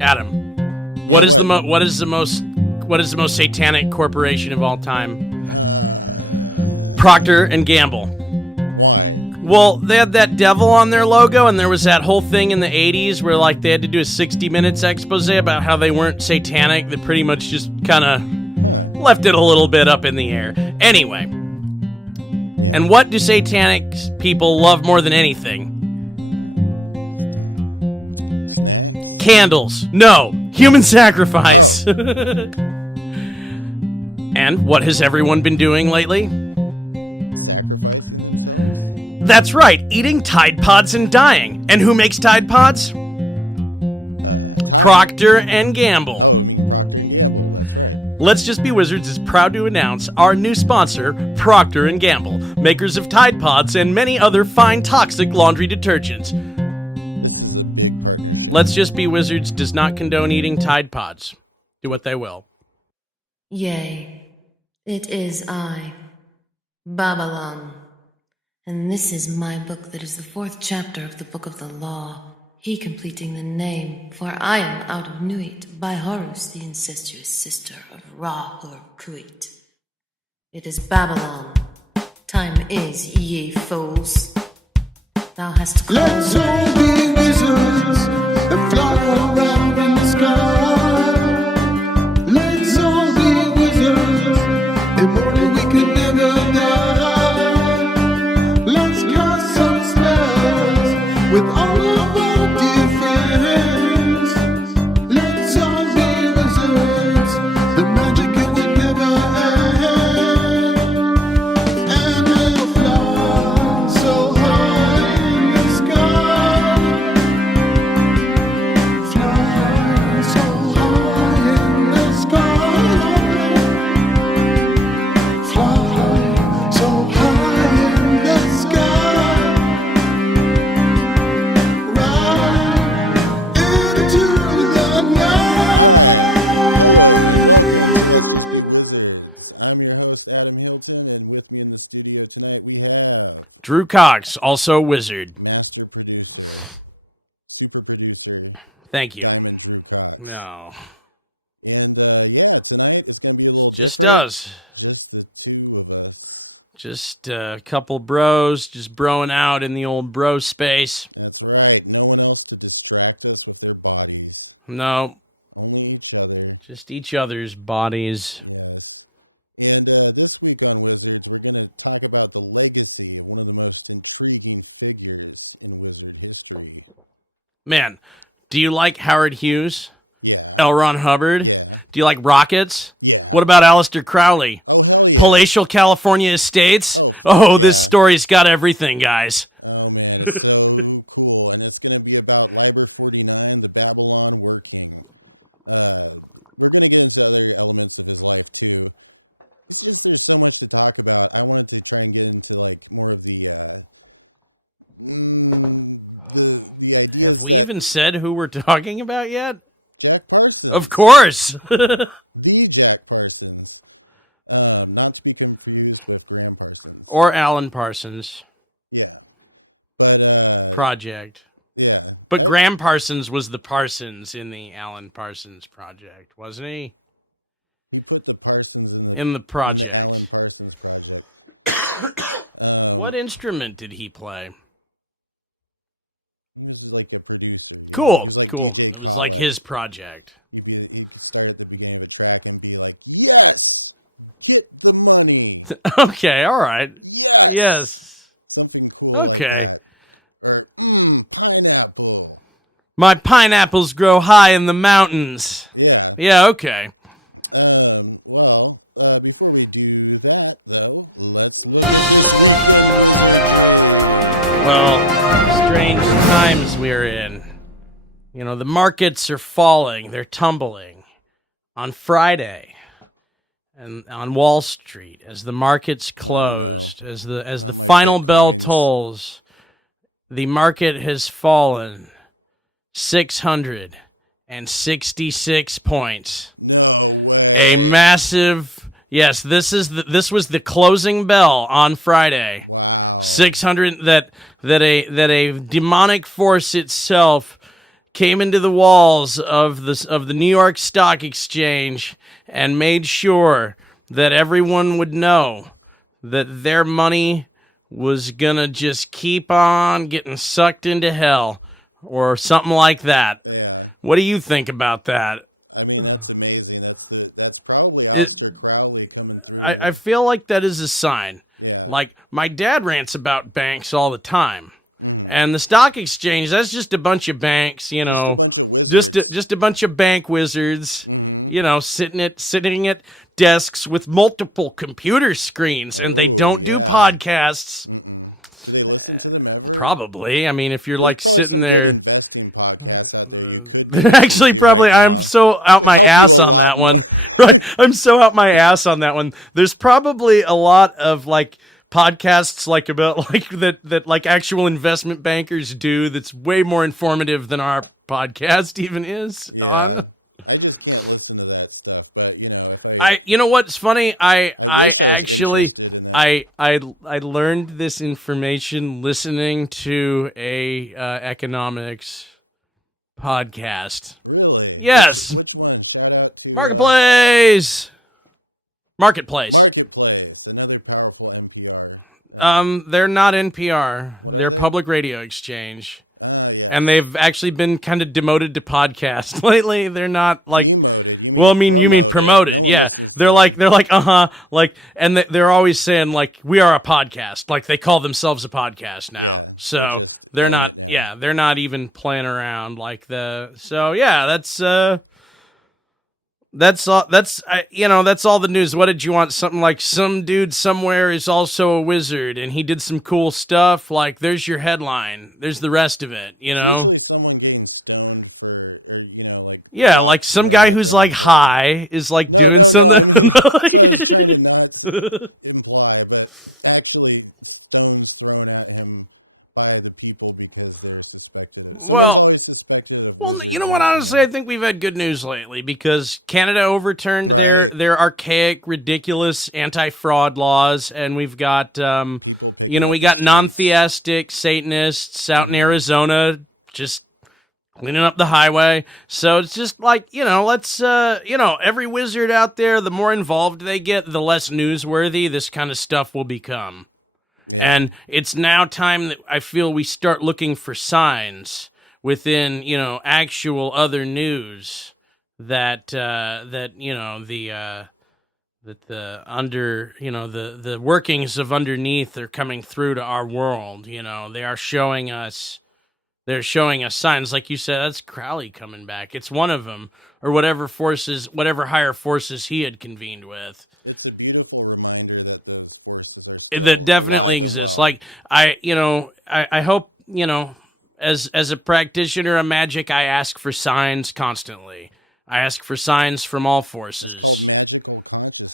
Adam, what is the most satanic corporation of all time? Procter and Gamble. Well, they had that devil on their logo, and there was that whole thing in the 80s where, like, they had to do a 60 minutes expose about how they weren't satanic. They pretty much just kind of left it a little bit up in the air. Anyway. And what do satanic people love more than anything? Candles. No. Human sacrifice. And what has everyone been doing lately? That's right, eating Tide Pods and dying. And who makes Tide Pods? Procter and Gamble. Let's Just Be Wizards is proud to announce our new sponsor, Procter and Gamble, makers of Tide Pods and many other fine toxic laundry detergents. Let's Just Be Wizards does not condone eating Tide Pods. Do what they will. Yea, it is I, Babalon. And this is my book that is the 4th chapter of the Book of the Law, he completing the name, for I am out of Nuit by Horus, the incestuous sister of Ra-Hur-Kuit. It is Babalon. Time is, ye fools. Thou hast called. Let's all be wizards and fly around in the sky. Let's all be wizards, immortal we can never die. With all of our dear friends, let's all be wizards. The magic it would never end. And we'll fly so high in the sky. Fly so high in the sky. Fly so high in the sky. Drew Cox, also wizard. Thank you. No. Just us. Just a couple bros, just broing out in the old bro space. No. Just each other's bodies. Man, do you like Howard Hughes? L. Ron Hubbard? Do you like rockets? What about Aleister Crowley? Palatial California estates? Oh, this story's got everything, guys. Have we even said who we're talking about yet? Of course! Or Alan Parsons. Project. But Graham Parsons was the Parsons in the Alan Parsons Project, wasn't he? In the project. What instrument did he play? Cool. It was like his project. Okay, all right. Yes. Okay. My pineapples grow high in the mountains. Yeah, okay. Well, strange times we're in. You know, the markets are falling, they're tumbling. On Friday, and on Wall Street, as the markets closed, as the final bell tolls, the market has fallen 666 points. A massive, yes, this was the closing bell on Friday. 600 that a demonic force itself came into the walls of the New York Stock Exchange and made sure that everyone would know that their money was gonna just keep on getting sucked into hell or something like that. What do you think about that? I feel like that is a sign. Like, my dad rants about banks all the time. And the stock exchange, that's just a bunch of banks, you know, just a bunch of bank wizards, you know, sitting at desks with multiple computer screens, and they don't do podcasts. Probably. I mean, if you're like sitting there, actually, probably, I'm so out my ass on that one. Right? I'm so out my ass on that one. There's probably a lot of like podcasts like about like that like actual investment bankers do that's way more informative than our podcast even is on. You know what's funny? I actually learned this information listening to a economics podcast. Yes. Marketplace. They're not NPR. They're public radio exchange. And they've actually been kind of demoted to podcast lately. They're not like, well, I mean, you mean promoted. Yeah. They're like, like, and they're always saying like, we are a podcast. Like they call themselves a podcast now. So they're not even playing around like so yeah, that's all, that's all the news. What did you want? Something like some dude somewhere is also a wizard and he did some cool stuff. Like there's your headline. There's the rest of it, you know? Yeah, like some guy who's like high is like doing something. Well, you know what? Honestly, I think we've had good news lately because Canada overturned their archaic, ridiculous anti-fraud laws, and we've got, we got non-theistic Satanists out in Arizona just cleaning up the highway. So it's just like, let's, every wizard out there, the more involved they get, the less newsworthy this kind of stuff will become. And it's now time that I feel we start looking for signs within, actual other news that the workings of underneath are coming through to our world. They're showing us signs. Like you said, that's Crowley coming back. It's one of them, or whatever higher forces he had convened with. That definitely exists. Like I hope, as a practitioner of magic, I ask for signs constantly. I ask for signs from all forces.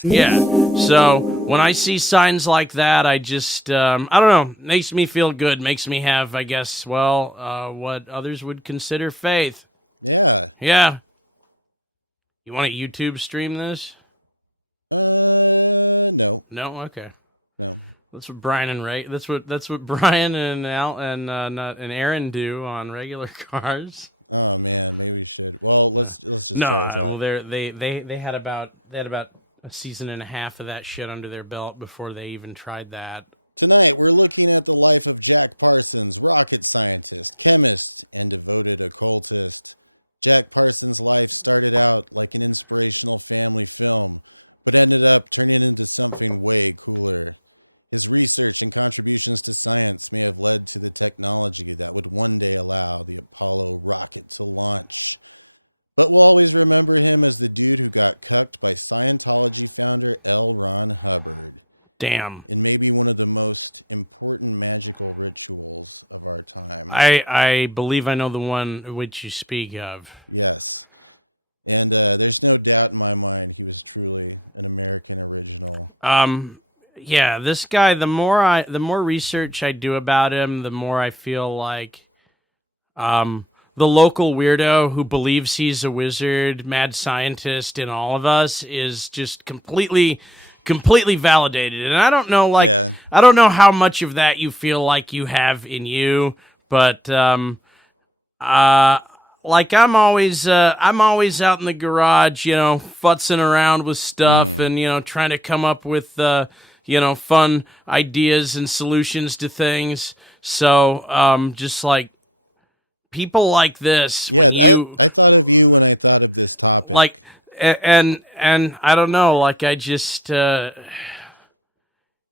Yeah. So when I see signs like that, I just, I don't know, makes me feel good. Makes me have, I guess, what others would consider faith. Yeah. You want to YouTube stream this? No? Okay. That's what Brian and Ray. That's what Brian and Al and Aaron do on regular cars. No. Well, they had about a season and a half of that shit under their belt before they even tried that. Damn. I believe I know the one which you speak of. Yeah, this guy, the more research I do about him, the more I feel like the local weirdo who believes he's a wizard, mad scientist in all of us is just completely validated. And I don't know how much of that you feel like you have in you, but like I'm always out in the garage, futzing around with stuff and trying to come up with fun ideas and solutions to things. So just like people like this, when you like, and I don't know, like I just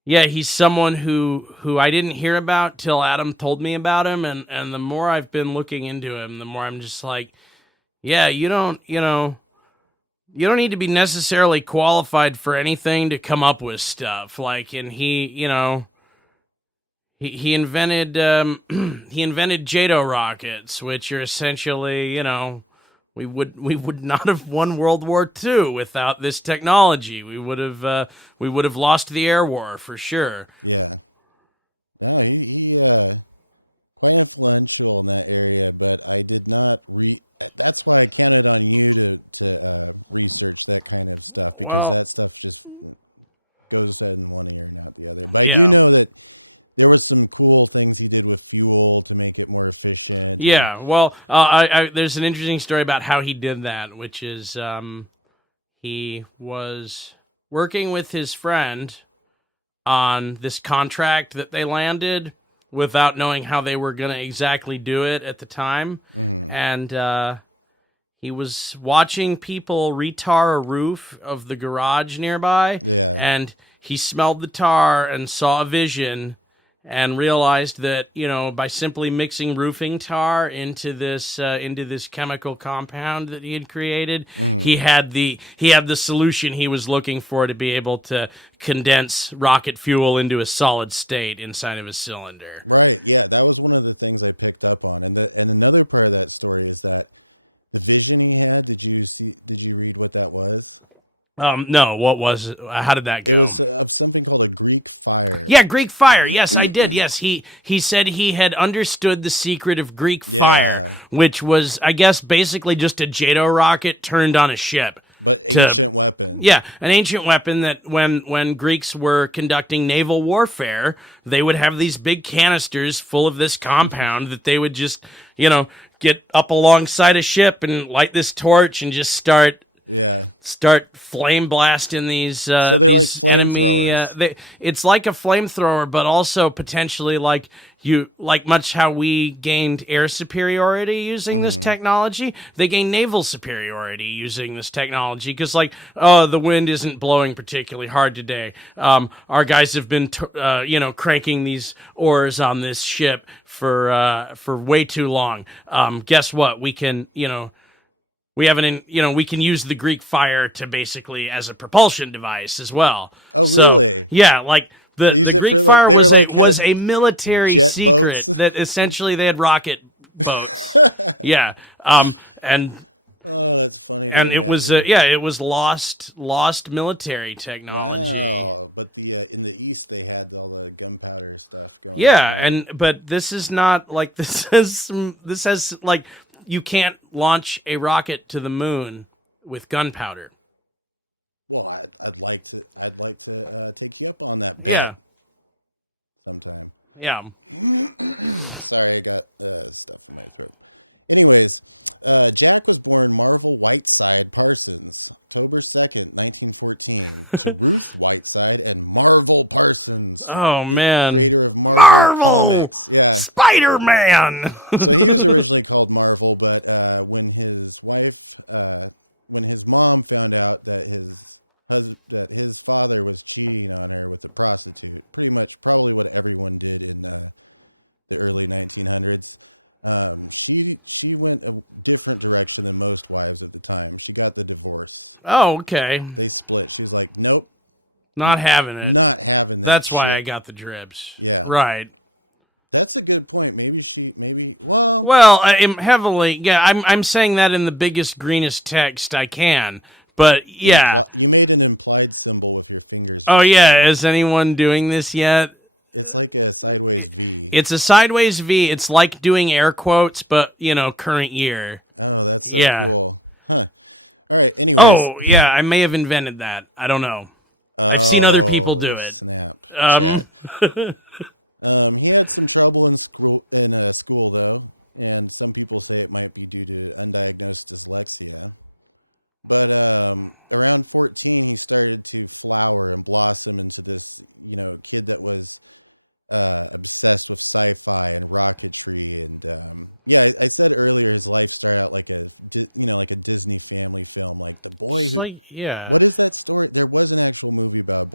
yeah, he's someone who I didn't hear about till Adam told me about him, and the more I've been looking into him, the more I'm just like, yeah, you don't need to be necessarily qualified for anything to come up with stuff. Like, and he invented he invented JATO rockets, which are essentially, we would not have won World War II without this technology. We would have lost the air war for sure. Well, yeah. Yeah, well, there's an interesting story about how he did that, which is he was working with his friend on this contract that they landed without knowing how they were going to exactly do it at the time. And he was watching people retar a roof of the garage nearby, and he smelled the tar and saw a vision and realized that, by simply mixing roofing tar into this chemical compound that he had created, he had the solution he was looking for to be able to condense rocket fuel into a solid state inside of a cylinder. No, what was it? How did that go? Yeah, Greek fire. Yes, I did. Yes, he said he had understood the secret of Greek fire, which was, I guess, basically just a JATO rocket turned on a ship. To Yeah, an ancient weapon that when Greeks were conducting naval warfare, they would have these big canisters full of this compound that they would just, get up alongside a ship and light this torch and just start flame blasting these enemy. It's like a flamethrower, but also potentially like much how we gained air superiority using this technology. They gained naval superiority using this technology because, the wind isn't blowing particularly hard today. Our guys have been cranking these oars on this ship for way too long. Guess what? We can we haven't, we can use the Greek fire to basically as a propulsion device as well. So yeah, like the Greek fire was a military secret that essentially they had rocket boats. Yeah, and it was it was lost military technology. Yeah, but this is not like this has like. You can't launch a rocket to the moon with gunpowder. Yeah. Yeah. Oh man. Marvel! Spider-Man! Oh, okay. Not having it. That's why I got the drips. Right. Well, I am heavily, I'm saying that in the biggest, greenest text I can. But, yeah. Oh, yeah, is anyone doing this yet? It's a sideways V. It's like doing air quotes, but, current year. Yeah. Oh, yeah, I may have invented that. I don't know. I've seen other people do it. Around 14, he started to flower and blossom into this kid that was obsessed with sci-fi and rocketry. And I said earlier, like a Disney family film. Just like, yeah. There wasn't actually a movie about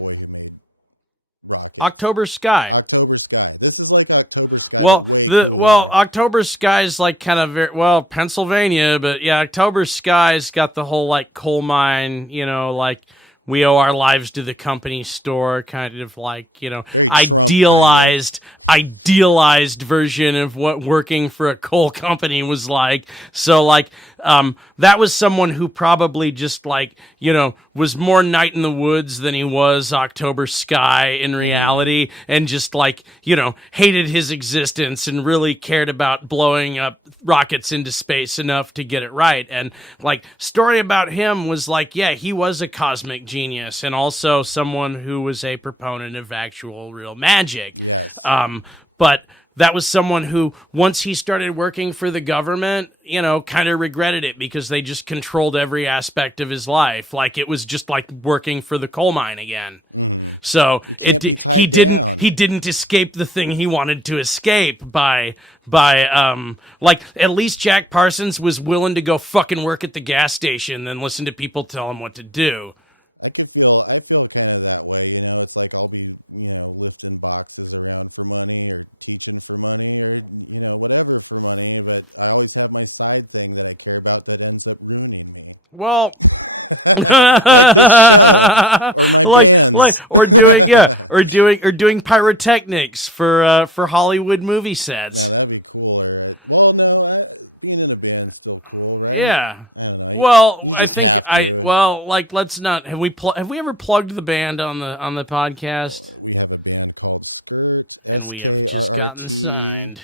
this. October Sky. This is like October Sky. Well, October Sky's like kind of Pennsylvania, but yeah, October Sky's got the whole like coal mine, like we owe our lives to the company store, kind of like, idealized version of what working for a coal company was like. So like, that was someone who probably just like, was more Night in the Woods than he was October Sky in reality, and just like, hated his existence and really cared about blowing up rockets into space enough to get it right. And like, story about him was like, yeah, he was a cosmic genius and also someone who was a proponent of actual real magic. But that was someone who, once he started working for the government, kind of regretted it because they just controlled every aspect of his life. Like, it was just like working for the coal mine again. So he didn't escape the thing he wanted to escape by like, at least Jack Parsons was willing to go fucking work at the gas station than listen to people tell him what to do. Well, or doing pyrotechnics for Hollywood movie sets. Yeah. Well, let's not. Have we ever plugged the band on the podcast? And we have just gotten signed.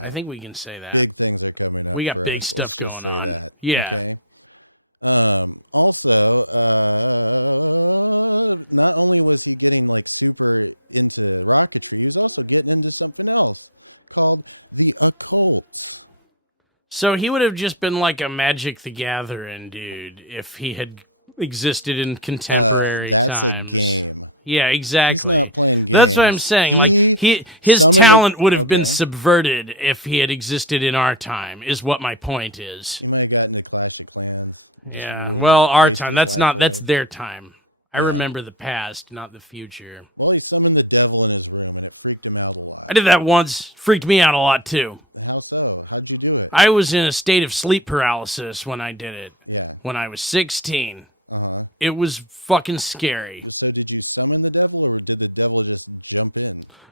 I think we can say that. We got big stuff going on. Yeah. So he would have just been like a Magick the Gathering dude if he had existed in contemporary times. Yeah, exactly. That's what I'm saying. Like, his talent would have been subverted if he had existed in our time, is what my point is. Yeah, well, our time. That's their time. I remember the past, not the future. I did that once. Freaked me out a lot, too. I was in a state of sleep paralysis when I did it. When I was 16. It was fucking scary.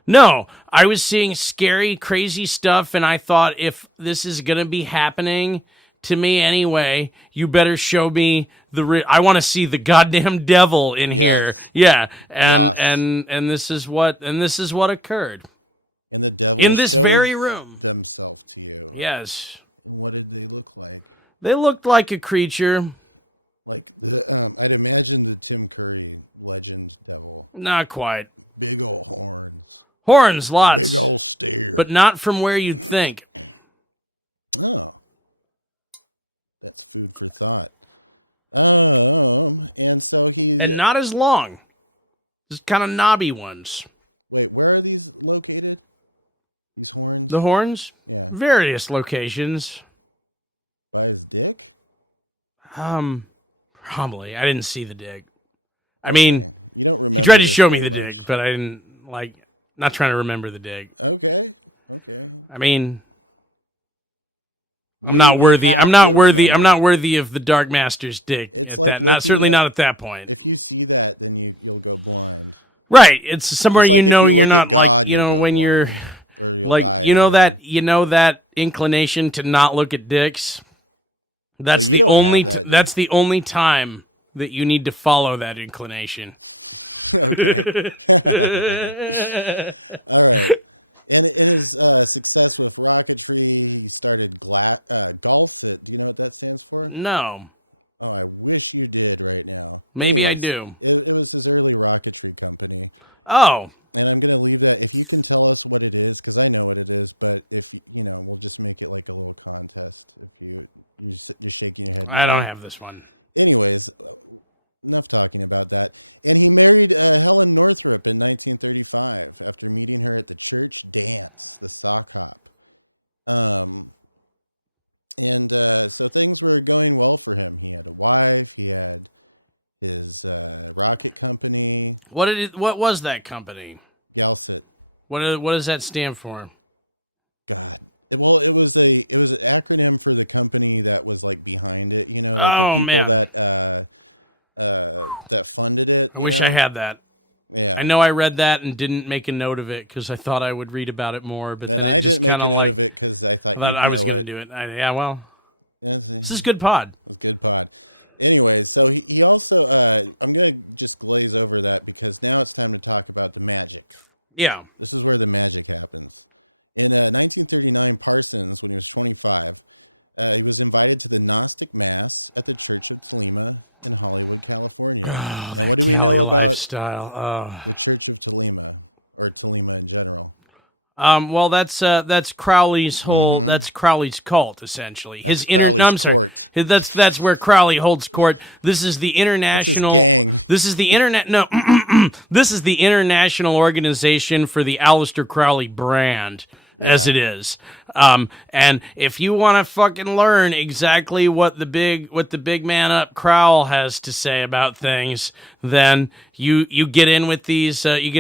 No, I was seeing scary, crazy stuff, and I thought, if this is gonna be happening to me anyway, you better show me I want to see the goddamn devil in here. Yeah, and this is what occurred in this very room. Yes, they looked like a creature. Not quite. Horns, lots, but not from where you'd think. And not as long. Just kind of knobby ones. The horns? Various locations. Probably. I didn't see the dig. I mean, he tried to show me the dig, but I didn't, not trying to remember the dig. I mean, I'm not worthy of the Dark Master's dig at that. Certainly not at that point. Right. It's somewhere you're not when you're that inclination to not look at dicks. That's the only time that you need to follow that inclination. No. Maybe I do. Oh. I don't have this one. What was that company? What does that stand for? Oh man. I wish I had that. I know I read that and didn't make a note of it because I thought I would read about it more, but then it just kind of like, I thought I was going to do it. Yeah, well, this is good pod. Yeah. Oh, that Cali lifestyle. Well, that's Crowley's cult essentially. His no, I'm sorry. That's where Crowley holds court. This is the international. This is the internet. No, this is the international organization for the Aleister Crowley brand, as it is. And if you want to fucking learn exactly what the big man up Crowell has to say about things, then you get in with these Tolima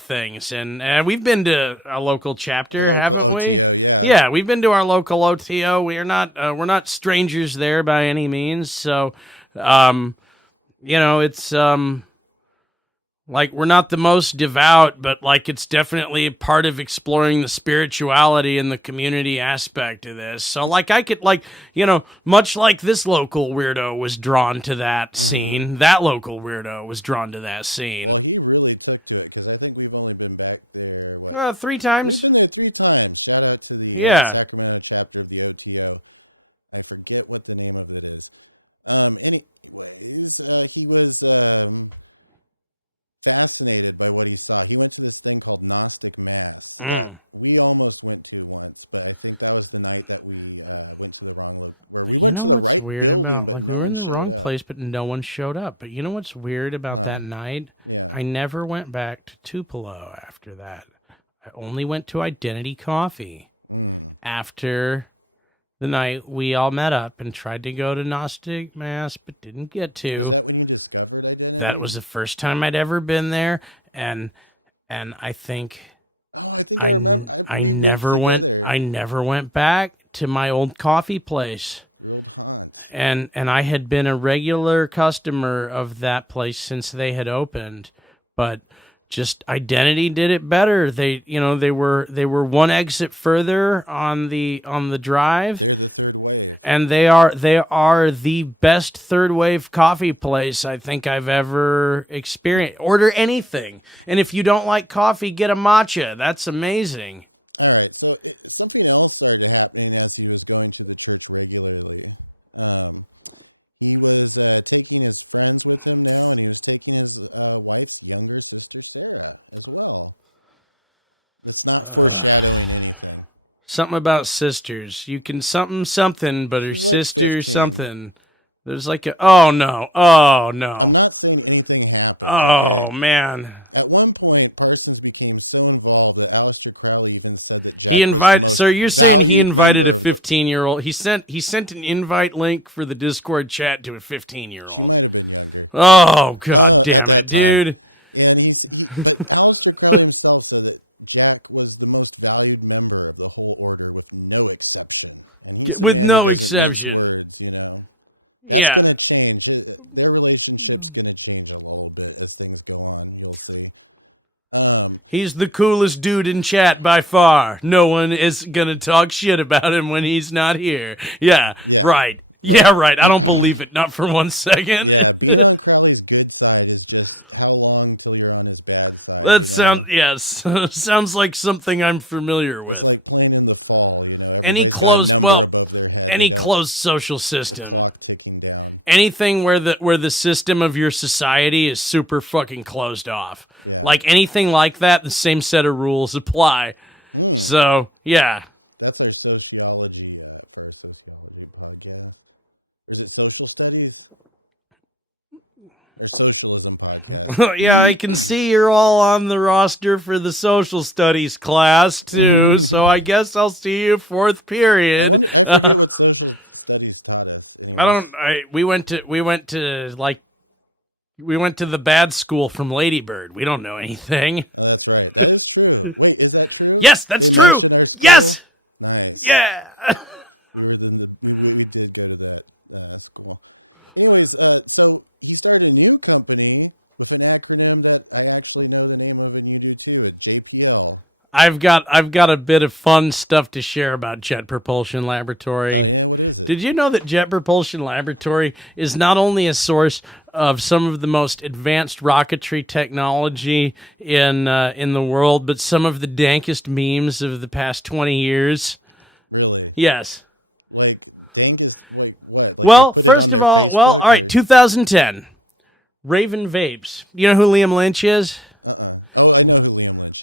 things, and we've been to a local chapter, haven't we? Yeah, we've been to our local OTO. We're not strangers there by any means. So, it's like we're not the most devout, but like it's definitely a part of exploring the spirituality and the community aspect of this. So like I could much like this local weirdo was drawn to that scene, that local weirdo was drawn to that scene. 3 times. Yeah. But you know what's weird about, like, we were in the wrong place, but no one showed up. But you know what's weird about that night? I never went back to Tupelo after that. I only went to Identity Coffee after the night we all met up and tried to go to Gnostic Mass, but didn't get to. That was the first time I'd ever been there, and I think I never went back to my old coffee place. And I had been a regular customer of that place since they had opened, but just Identity did it better. They were one exit further on the drive, and they are the best third wave coffee place I think I've ever experienced. Order anything, and if you don't like coffee, get a matcha. That's amazing. Something about sisters. You can something, but her sister something. There's like a oh no, oh man. He invited. So you're saying he invited a 15-year-old? He sent an invite link for the Discord chat to a 15-year-old. Oh god damn it, dude. With no exception. Yeah. He's the coolest dude in chat by far. No one is gonna talk shit about him when he's not here. Yeah, right. Yeah, right. I don't believe it, not for 1 second. Sounds like something I'm familiar with. Any closed social system. Anything where the system of your society is super fucking closed off. Like anything like that, the same set of rules apply. So, yeah. Yeah, I can see you're all on the roster for the social studies class too, so I guess I'll see you fourth period. We went to the bad school from Lady Bird. We don't know anything. Yes, that's true. Yes. Yeah. So, it's a new company. I'm actually going to pass the president of the university. I've got a bit of fun stuff to share about Jet Propulsion Laboratory. Did you know that Jet Propulsion Laboratory is not only a source of some of the most advanced rocketry technology in the world, but some of the dankest memes of the past 20 years? Yes. Well, first of all, all right, 2010. Raven Vapes. You know who Liam Lynch is?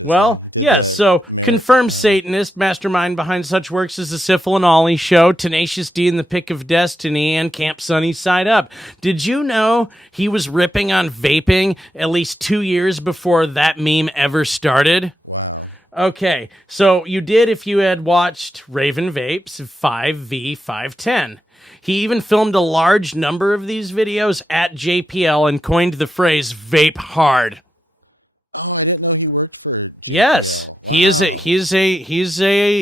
Well, yes, so confirmed Satanist, mastermind behind such works as The Syphil and Ollie Show, Tenacious D and the Pick of Destiny, and Camp Sunny Side Up. Did you know he was ripping on vaping at least 2 years before that meme ever started? Okay, so you did if you had watched Raven Vapes 5v510. He even filmed a large number of these videos at JPL and coined the phrase vape hard. Yes, he's a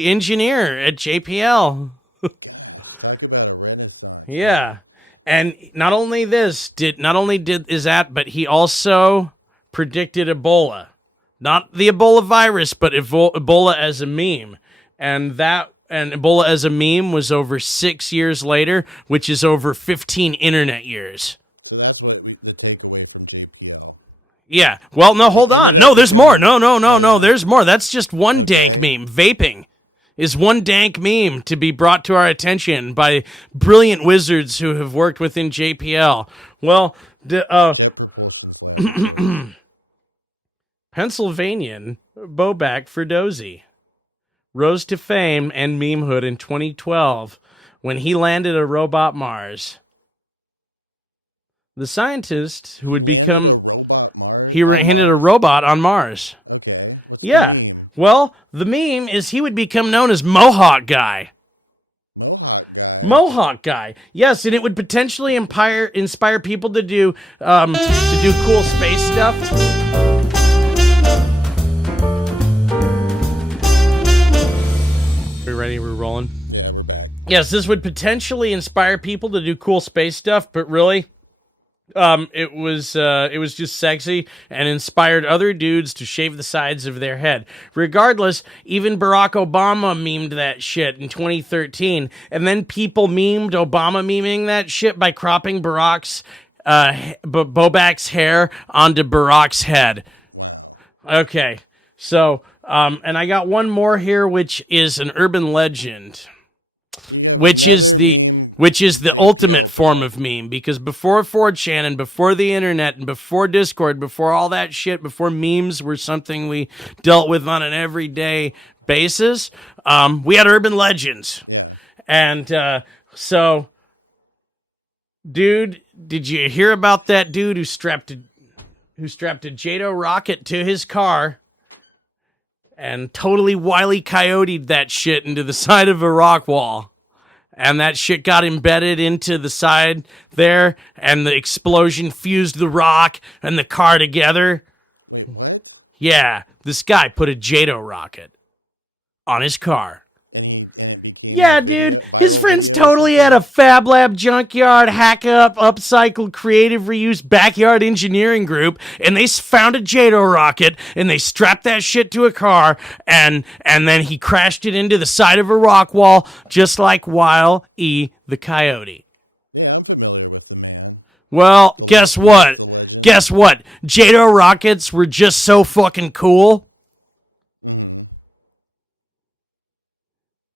engineer at JPL. Yeah, and not only is that, but he also predicted Ebola, not the Ebola virus, but Ebola as a meme, and Ebola as a meme was over 6 years later, which is over 15 internet years. Yeah. Well, no, hold on. No, there's more. No. There's more. That's just one dank meme. Vaping is one dank meme to be brought to our attention by brilliant wizards who have worked within JPL. Well, Pennsylvanian Bobak Ferdozi rose to fame and memehood in 2012 when he landed a robot Mars. The scientist who would become... He handed a robot on Mars. Yeah. Well, the meme is he would become known as Mohawk Guy. Mohawk Guy. Yes, and it would potentially inspire people to do cool space stuff. Are we ready? We're rolling. Yes, this would potentially inspire people to do cool space stuff, but really, it was just sexy and inspired other dudes to shave the sides of their head. Regardless, even Barack Obama memed that shit in 2013, and then people memed Obama meming that shit by cropping Bobak's hair onto Barack's head. Okay, so and I got one more here, which is an urban legend, which is the ultimate form of meme, because before 4chan and before the internet and before Discord, before all that shit, before memes were something we dealt with on an everyday basis, we had urban legends. And so, dude, did you hear about that dude who strapped a JATO rocket to his car and totally Wile E. Coyote'd that shit into the side of a rock wall? And that shit got embedded into the side there, and the explosion fused the rock and the car together. Yeah, this guy put a JATO rocket on his car. Yeah, dude, his friends totally had a Fab Lab junkyard, hack up, upcycle, creative reuse, backyard engineering group, and they found a JATO rocket, and they strapped that shit to a car, and then he crashed it into the side of a rock wall, just like Wile E. the Coyote. Well, guess what? JATO rockets were just so fucking cool.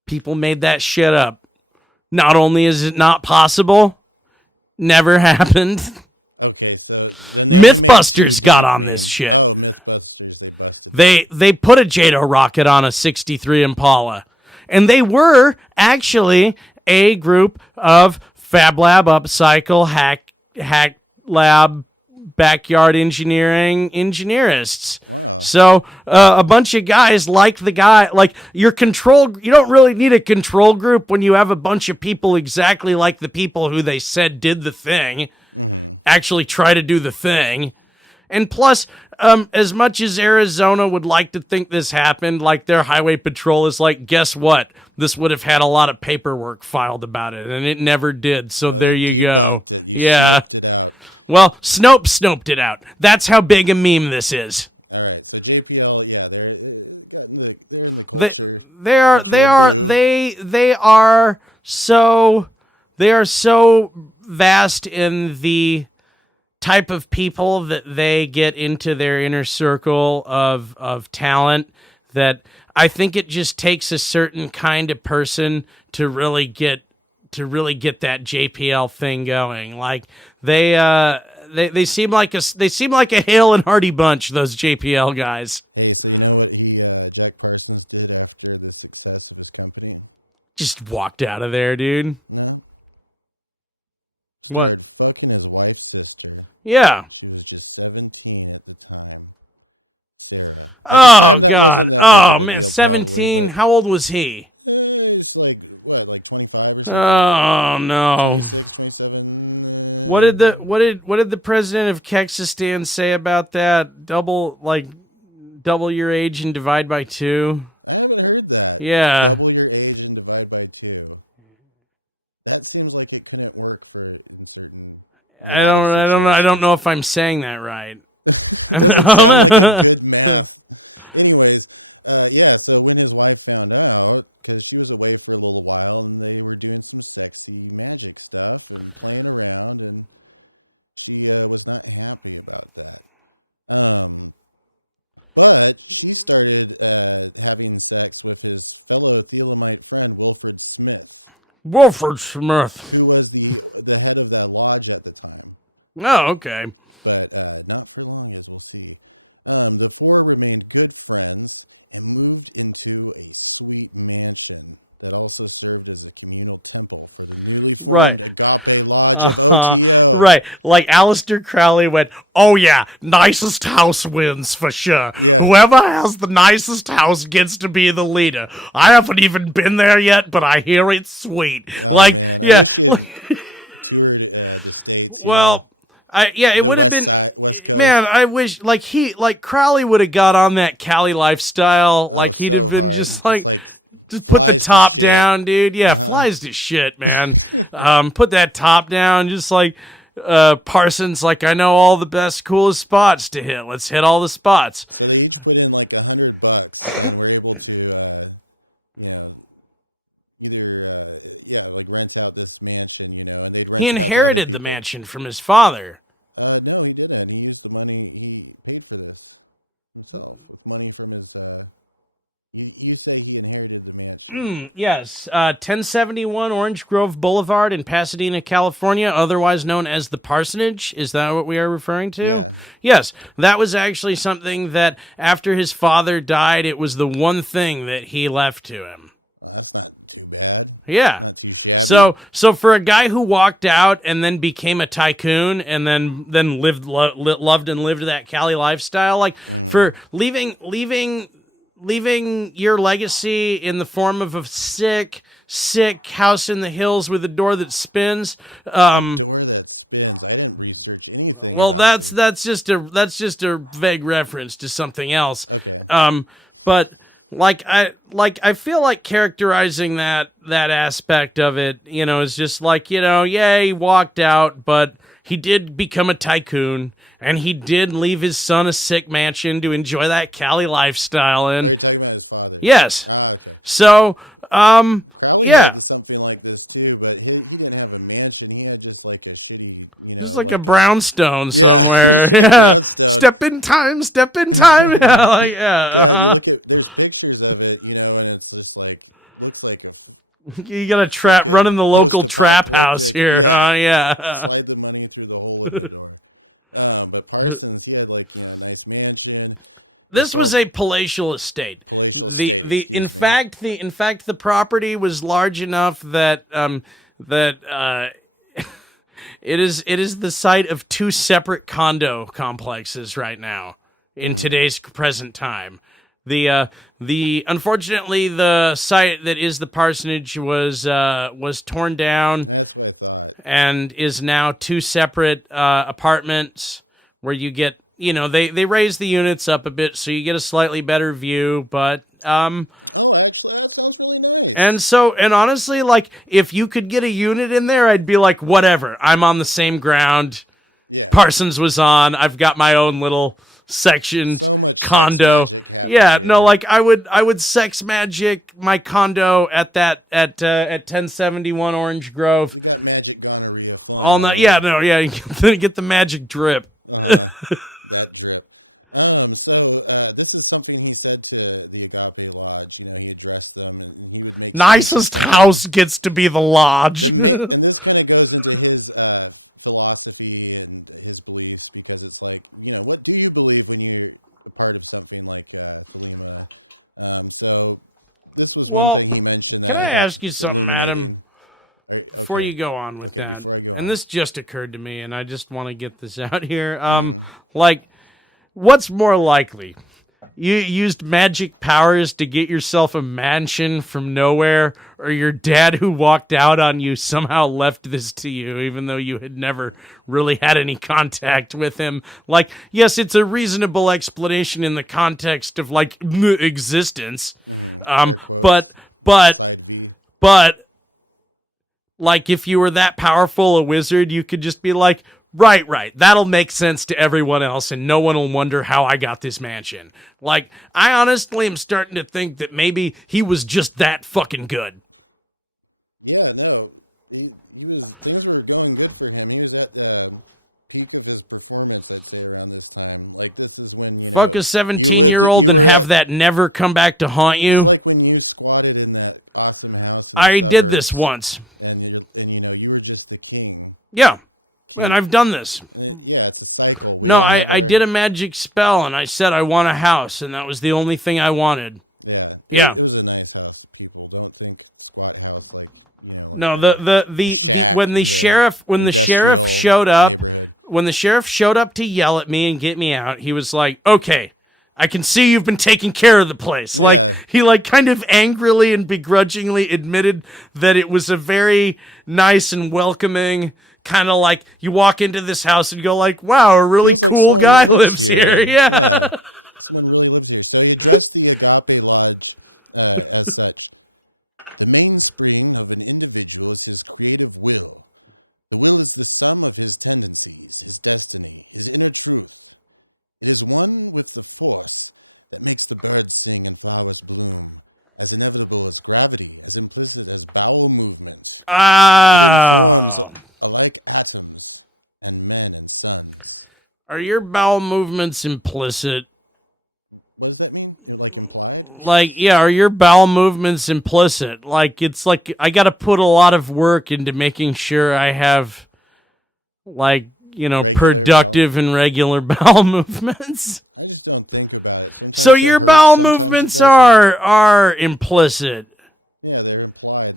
People made that shit up. Not only is it not possible, never happened. Mythbusters got on this shit. They put a JATO rocket on a 63 Impala. And they were actually a group of Fab Lab, Upcycle, Hack Lab, backyard engineerists. So a bunch of guys like the guy, like your control. You don't really need a control group when you have a bunch of people exactly like the people who they said did the thing, actually try to do the thing. And plus, as much as Arizona would like to think this happened, like their highway patrol is like, guess what? This would have had a lot of paperwork filed about it, and it never did. So there you go. Yeah. Well, Snoped it out. That's how big a meme this is. They are so vast in the type of people that they get into their inner circle of talent that I think it just takes a certain kind of person to really get that JPL thing going. Like they seem like a Hale and Hardy bunch, those JPL guys. Just walked out of there, dude. What? Yeah. Oh, God. Oh, man. 17. How old was he? Oh, no. What did the president of Kexistan say about that? Double your age and divide by 2? Yeah. I don't know if I'm saying that right. Wilford Smith. Oh, okay. Right. Right. Like Aleister Crowley went, oh yeah, nicest house wins for sure. Whoever has the nicest house gets to be the leader. I haven't even been there yet, but I hear it's sweet. Like, yeah. Well, it would have been, man, I wish, Crowley would have got on that Cali lifestyle, like, he'd have been just put the top down, dude. Yeah, flies to shit, man. Put that top down, just like, Parsons, like, I know all the best, coolest spots to hit. Let's hit all the spots. He inherited the mansion from his father. Yes, 1071 Orange Grove Boulevard in Pasadena, California, otherwise known as the Parsonage. Is that what we are referring to? Yes, that was actually something that after his father died, it was the one thing that he left to him. Yeah. So for a guy who walked out and then became a tycoon and then loved and lived that Cali lifestyle, like for leaving your legacy in the form of a sick house in the hills with a door that spins. Well, that's just a vague reference to something else. But I feel like characterizing that aspect of it, is just like, yeah, he walked out, but he did become a tycoon, and he did leave his son a sick mansion to enjoy that Cali lifestyle. And yes, so yeah, just like a brownstone somewhere. Yeah, step in time. Yeah, like yeah. You got a trap running the local trap house here, huh? Yeah. This was a palatial estate. In fact, the property was large enough that It is the site of two separate condo complexes right now in today's present time. The unfortunately the site that is the parsonage was torn down and is now two separate apartments where you get, you know, they raise the units up a bit so you get a slightly better view, but and honestly, like, if you could get a unit in there, I'd be like, whatever. I'm on the same ground Parsons was on. I've got my own little sectioned condo. Yeah, no, like I would sex magic my condo at 1071 Orange Grove. All night. Yeah, no, yeah, you get the magic drip. Nicest house gets to be the lodge. Well, can I ask you something, Adam? Before you go on with that, and this just occurred to me, and I just want to get this out here. Like, what's more likely? You used magic powers to get yourself a mansion from nowhere, or your dad who walked out on you somehow left this to you, even though you had never really had any contact with him? Like, yes, it's a reasonable explanation in the context of, like, existence. But, like, if you were that powerful a wizard, you could just be like, right, that'll make sense to everyone else, and no one will wonder how I got this mansion. Like, I honestly am starting to think that maybe he was just that fucking good. Fuck a 17-year-old and have that never come back to haunt you? I did this once. Yeah, and I've done this. No, I did a magic spell, and I said I want a house, and that was the only thing I wanted. Yeah. No, when the sheriff showed up to yell at me and get me out, he was like, "Okay, I can see you've been taking care of the place." Like, he like kind of angrily and begrudgingly admitted that it was a very nice and welcoming kind of, like, you walk into this house and go like, "Wow, a really cool guy lives here." Yeah. Oh. Are your bowel movements implicit? Like, yeah, are your bowel movements implicit? Like, it's like I gotta put a lot of work into making sure I have, like, you know, productive and regular bowel movements. So your bowel movements are implicit.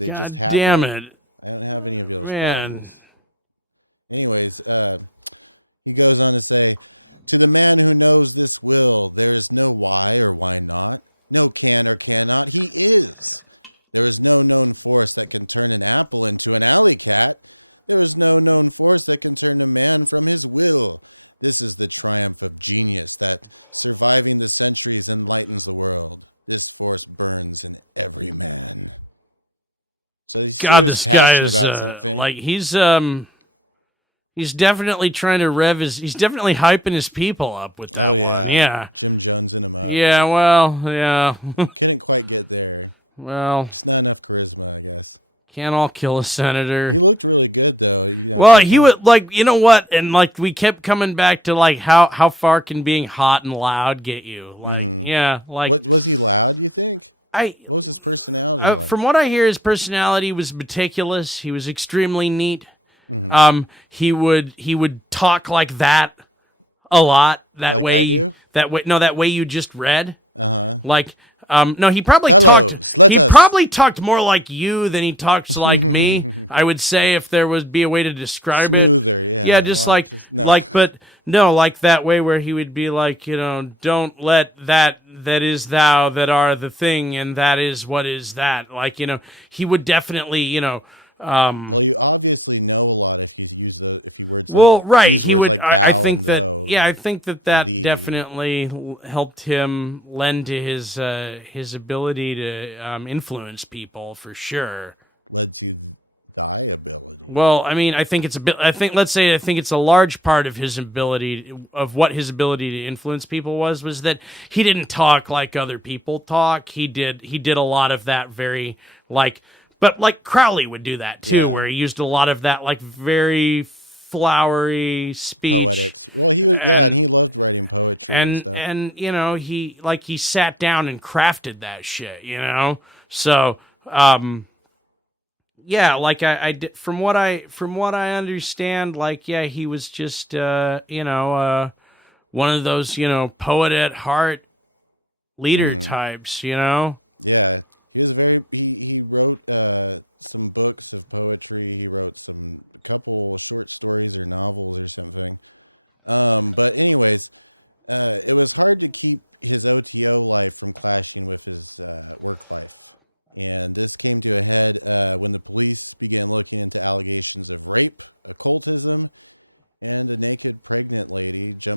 God damn it. Man. God, this guy is like he's definitely trying to he's definitely hyping his people up with that one. Yeah. Yeah, well, yeah. Well, can't all kill a senator. Well, he would, like, you know what? And, like, we kept coming back to, like, how far can being hot and loud get you? Like, yeah, like, from what I hear, his personality was meticulous. He was extremely neat. He would talk like that a lot. That way you just read. Like, No, he probably talked more like you than he talks like me. I would say if there would be a way to describe it. Yeah, just but no, like that way where he would be like, don't let that is thou that are the thing and that is what is that. Like, he would definitely, well, right. He would. I think that. Yeah, I think that definitely helped him lend to his ability to influence people for sure. Well, I mean, I think it's a bit. I think it's a large part of his ability of what his ability to influence people was that he didn't talk like other people talk. He did a lot of that very but like Crowley would do that too, where he used a lot of that like very flowery speech, and he sat down and crafted that shit, So yeah, like I did, from what I understand, like yeah, he was just one of those poet at heart leader types,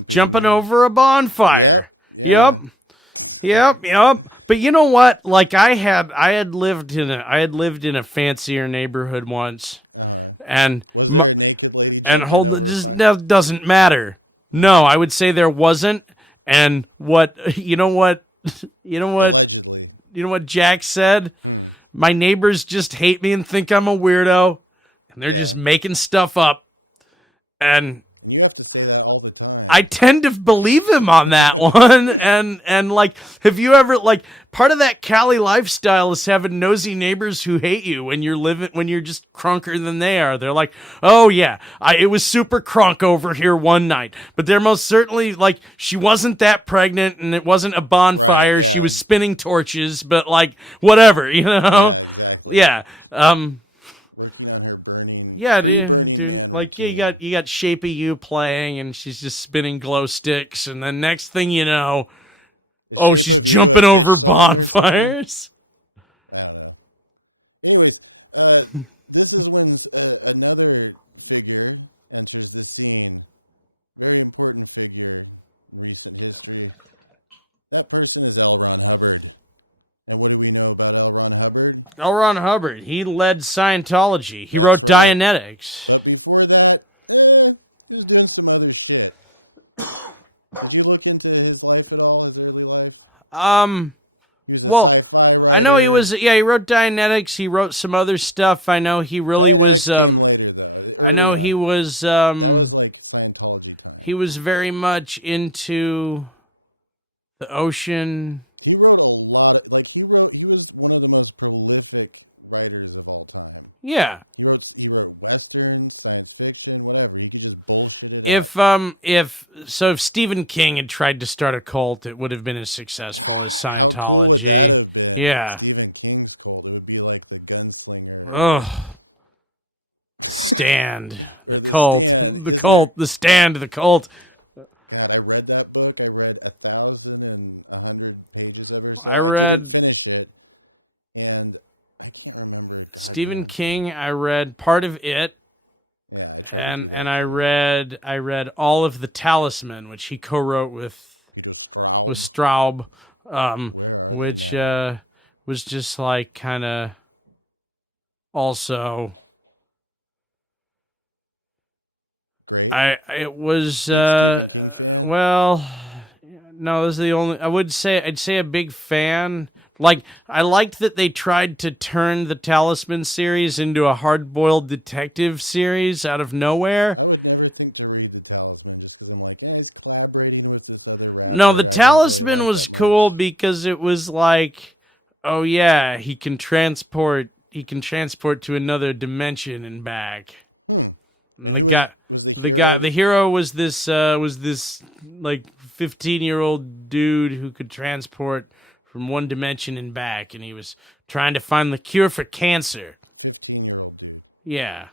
Jumping over a bonfire. Yep. But you know what? Like I had lived in a fancier neighborhood once, and that doesn't matter. No, I would say there wasn't. And you know what Jack said? My neighbors just hate me and think I'm a weirdo, and they're just making stuff up. And I tend to believe him on that one. And like, have you ever, like, part of that Cali lifestyle is having nosy neighbors who hate you when you're just crunker than they are. They're like, oh yeah, it was super crunk over here one night, but they're most certainly like, she wasn't that pregnant and it wasn't a bonfire. She was spinning torches, but like, whatever, Yeah. Yeah, dude. Like, yeah, you got Shape of You playing, and she's just spinning glow sticks, and then next thing you know, oh, she's jumping over bonfires. L. Ron Hubbard. He led Scientology. He wrote Dianetics. Well, I know he was. Yeah, he wrote Dianetics. He wrote some other stuff. I know he really was. I know he was. He was very much into the ocean. Yeah. If Stephen King had tried to start a cult, it would have been as successful as Scientology. Yeah. Ugh. Stand. The cult. The cult. The Stand. The cult. I read Stephen King. I read part of it, and I read all of The Talisman, which he co-wrote with Straub, which was just like kind of also. It was well, no, this is the only. I'd say a big fan. Like, I liked that they tried to turn the Talisman series into a hard-boiled detective series out of nowhere. No, the Talisman was cool because it was like, oh yeah, he can transport to another dimension and back. And the hero was this like 15-year-old dude who could transport from one dimension and back, and he was trying to find the cure for cancer. Yeah.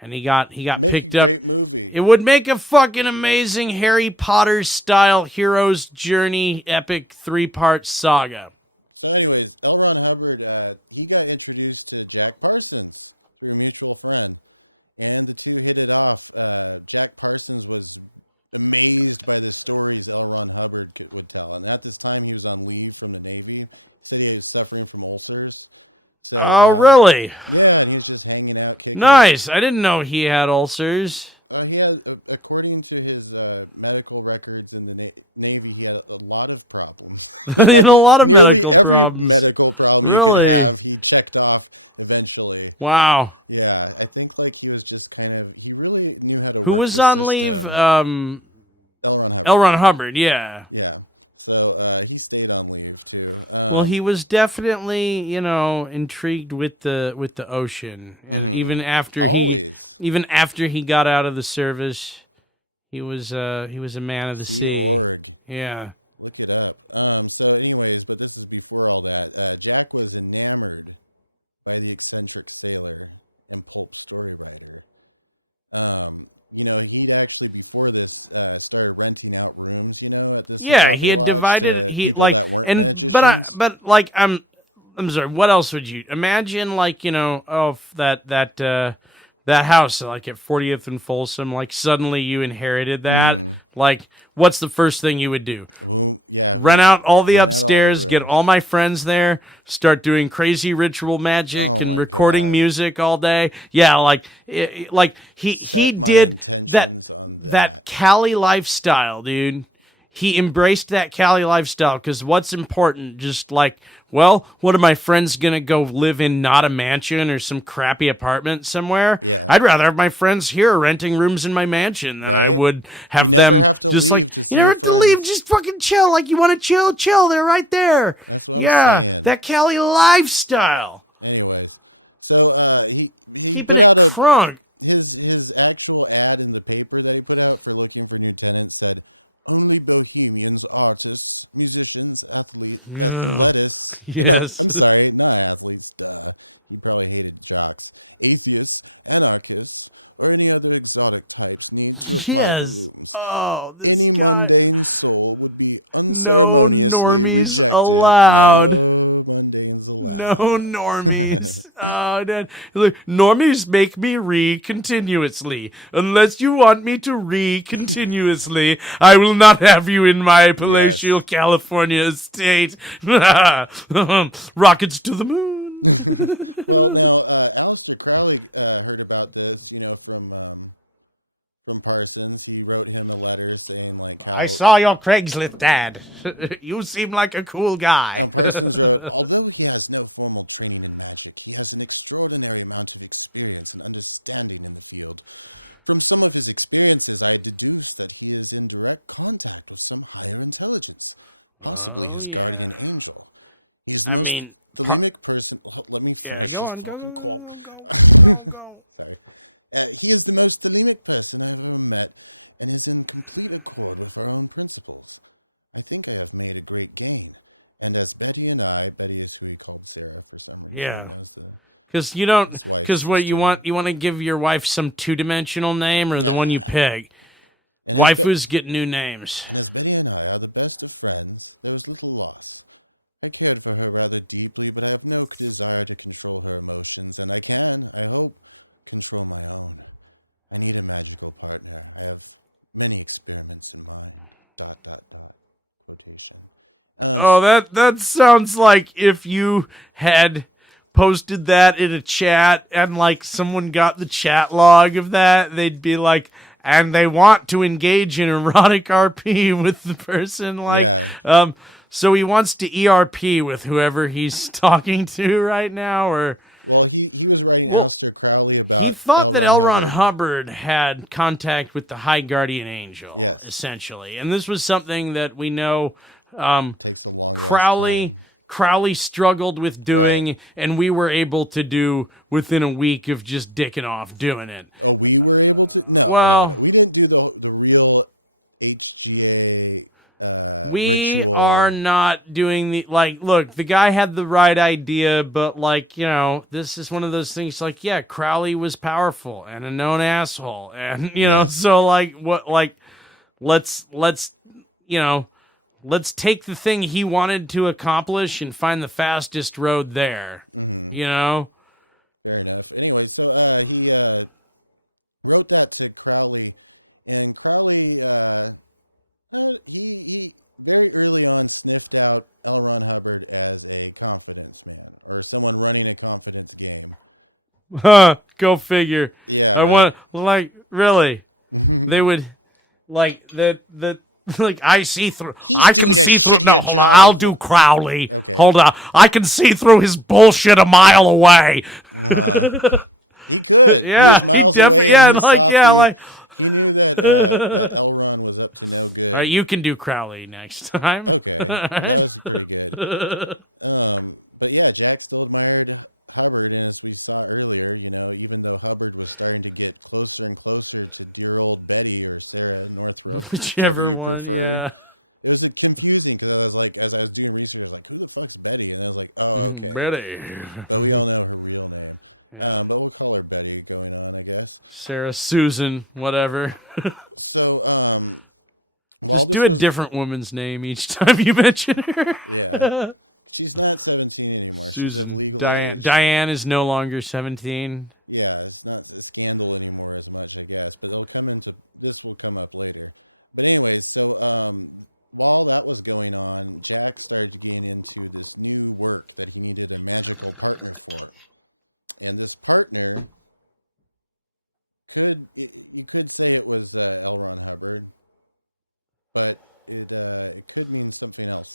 And he got picked up. It would make a fucking amazing Harry Potter style hero's journey epic 3-part saga. So anyway, Babalon Hubbard, he got introduced to Parsons, the mutual friend. And then she hit it off. Parsons was immediately trying to kill himself on Hubbard to get that one. That's the time he was on leave from the Navy, so he was studying from ulcers. Oh, really? Yeah, he was just hanging out there. Nice. I didn't know he had ulcers. He had, according to his medical records in the Navy, he had a lot of problems. He had a lot of medical problems. Really? He checked off eventually. Wow. Yeah, I think like he was just kind of, he really, Who was on leave? L. Ron Hubbard, yeah. so he stayed on the news. Well, he was definitely, you know, intrigued with the ocean, and even after he got out of the service, he was a man of the sea. Yeah. So anyway, but this is before all that. Jack was enamored by the eccentric sailor. Cool story about it. You know, he actually before this started renting out rooms. You know. Yeah, he had divided I'm sorry, what else would you imagine, like, you know, that house like at 40th and Folsom, like suddenly you inherited that. Like, what's the first thing you would do? Rent out all the upstairs, get all my friends there, start doing crazy ritual magic and recording music all day. Yeah, like he did that Cali lifestyle, dude. He embraced that Cali lifestyle because what's important? Just like, well, what are my friends gonna go live in? Not a mansion or some crappy apartment somewhere. I'd rather have my friends here renting rooms in my mansion than I would have them just like, you never have to leave. Just fucking chill. Like, you want to chill. They're right there. Yeah, that Cali lifestyle. Keeping it crunk. Yeah. Yes. Yes. Oh, this guy. No normies allowed. No normies. Oh, Dad. Look, normies make me re continuously. Unless you want me to re continuously, I will not have you in my palatial California estate. Rockets to the moon. I saw your Craigslist ad. You seem like a cool guy. Oh, yeah. I mean, yeah, go on, go. Yeah. Because what you want to give your wife some 2-dimensional name or the one you pick. Waifus get new names. Oh, that sounds like if you had posted that in a chat and like someone got the chat log of that, they'd be like, and they want to engage in erotic RP with the person, like, so he wants to ERP with whoever he's talking to right now, or, well, he thought that L. Ron Hubbard had contact with the High Guardian Angel, essentially, and this was something that we know, Crowley struggled with doing, and we were able to do within a week of just dicking off doing it. Well, We are not doing the, like, look, the guy had the right idea, but, like, you know, this is one of those things, like, yeah, Crowley was powerful and a known asshole. And, you know, so, like, what, like, let's, you know, let's take the thing he wanted to accomplish and find the fastest road there, you know? Really want to stick out someone Hubbard as a confidence or someone running a confidence team. Huh, go figure. I want, like, really, they would, like, like, I can see through, no, hold on, I'll do Crowley. Hold on, I can see through his bullshit a mile away. Yeah, he definitely, yeah, like, all right, you can do Crowley next time. All right. Whichever one, yeah. Betty. Yeah. Sarah, Susan, whatever. Just do a different woman's name each time you mention her. Susan. Diane. Diane is no longer 17.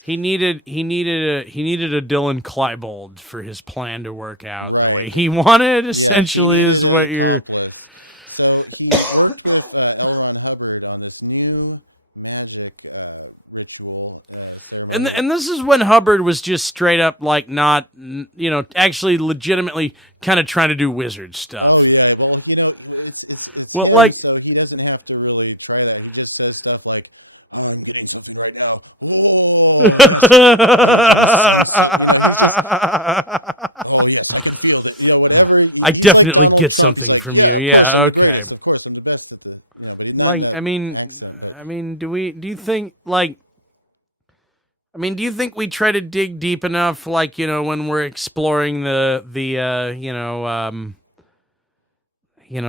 He needed a Dylan Klebold for his plan to work out the way he wanted. Essentially, is what you're. And this is when Hubbard was just straight up like not, you know, actually legitimately kind of trying to do wizard stuff. Well, like. I definitely get something from you. Yeah, okay. Like, I mean, do you think we try to dig deep enough, like, you know, when we're exploring the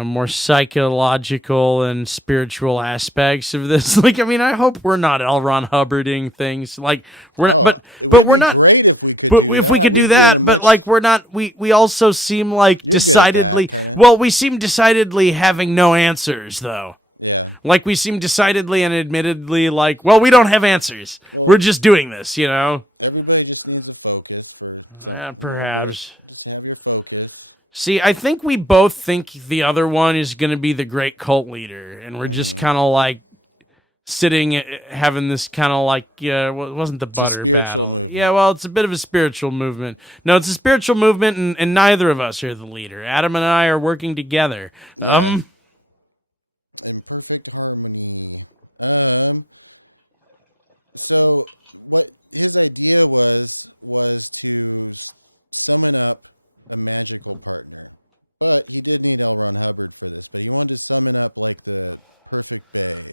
more psychological and spiritual aspects of this? Like, I mean, I hope we're not L. Ron Hubbarding things. Like, we're not, but we're not. But if we could do that, but like, we're not. We also seem like decidedly. Well, we seem decidedly having no answers, though. Like, we seem decidedly and admittedly like, well, we don't have answers. We're just doing this, you know. Yeah, perhaps. See, I think we both think the other one is going to be the great cult leader, and we're just kind of like sitting, having this kind of like, it wasn't the butter battle. Yeah, well, it's a bit of a spiritual movement. No, it's a spiritual movement, and neither of us are the leader. Adam and I are working together.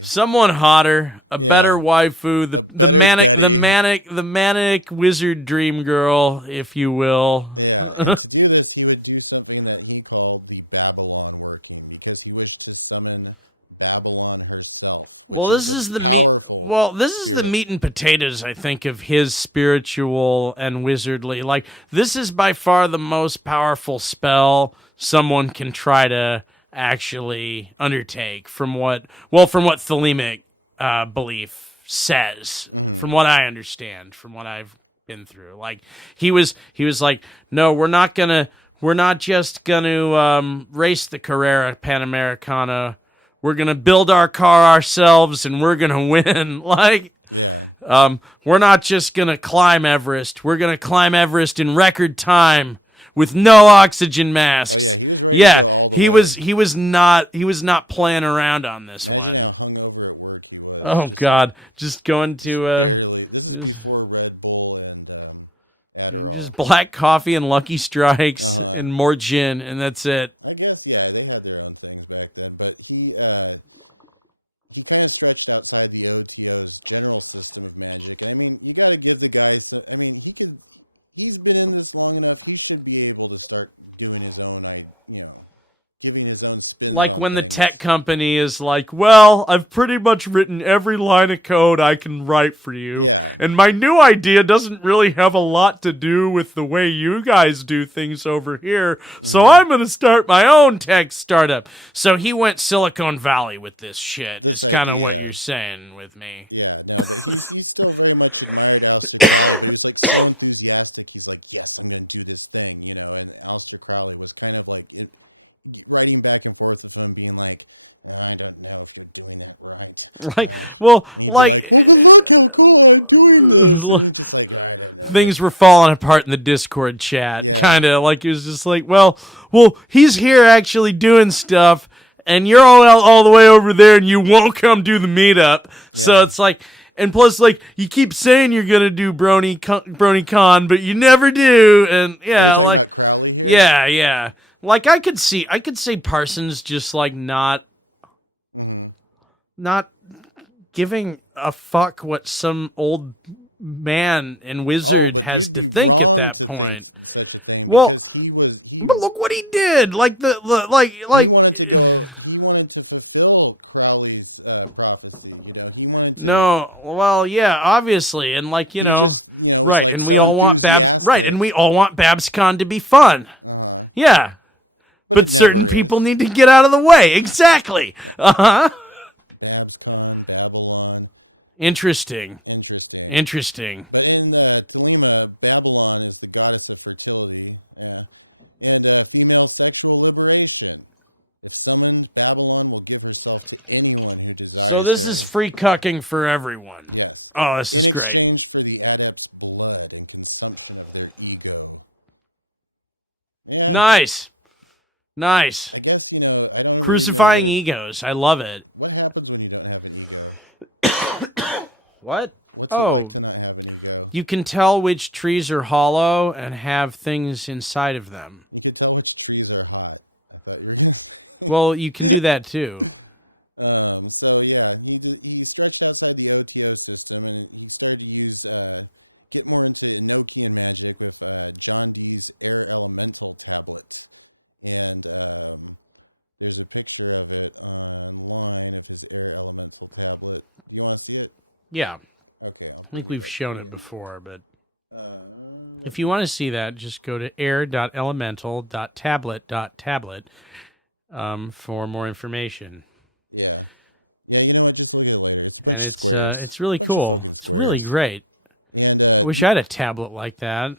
Someone hotter, a better waifu, the manic wizard dream girl, if you will. Well, this is the meat. Well, this is the meat and potatoes, I think, of his spiritual and wizardly. Like, this is by far the most powerful spell someone can try to actually undertake, from what Thelemic belief says, from what I understand, from what I've been through. Like, he was like, no, we're not just gonna race the Carrera Panamericana. We're going to build our car ourselves, and we're going to win. Like, we're not just going to climb Everest. We're going to climb Everest in record time with no oxygen masks. Yeah, he was not playing around on this one. Oh, God. Just going to Just black coffee and Lucky Strikes and more gin, and that's it. I guess, yeah, you're not there on the back then, but he kind of crushed outside the RPO's style for kind of magic. I mean, you gotta give the guy, I mean, he's very long enough, he can be able to start doing his own thing, giving his own. Like when the tech company is like, well, I've pretty much written every line of code I can write for you, and my new idea doesn't really have a lot to do with the way you guys do things over here, so I'm going to start my own tech startup. So he went Silicon Valley with this shit, is kind of what you're saying with me. Like, well, like, things were falling apart in the Discord chat, kind of like it was just like, well, he's here actually doing stuff, and you're all the way over there, and you won't come do the meetup. So it's like, and plus, like, you keep saying you're gonna do BronyCon, but you never do, and yeah, like, yeah, like I could say Parsons just like not giving a fuck what some old man and wizard has to think at that point. Well, but look what he did. Like no, well, yeah, obviously, and like, right, and we all want BabsCon to be fun. Yeah. But certain people need to get out of the way. Exactly. Uh-huh. Interesting. So this is free cucking for everyone. Oh, this is great. Nice. Crucifying egos. I love it. What? Oh. You can tell which trees are hollow and have things inside of them. Well, you can do that too. Yeah, I think we've shown it before, but if you want to see that, just go to air.elemental.tablet.tablet for more information. And it's really cool. It's really great. I wish I had a tablet like that.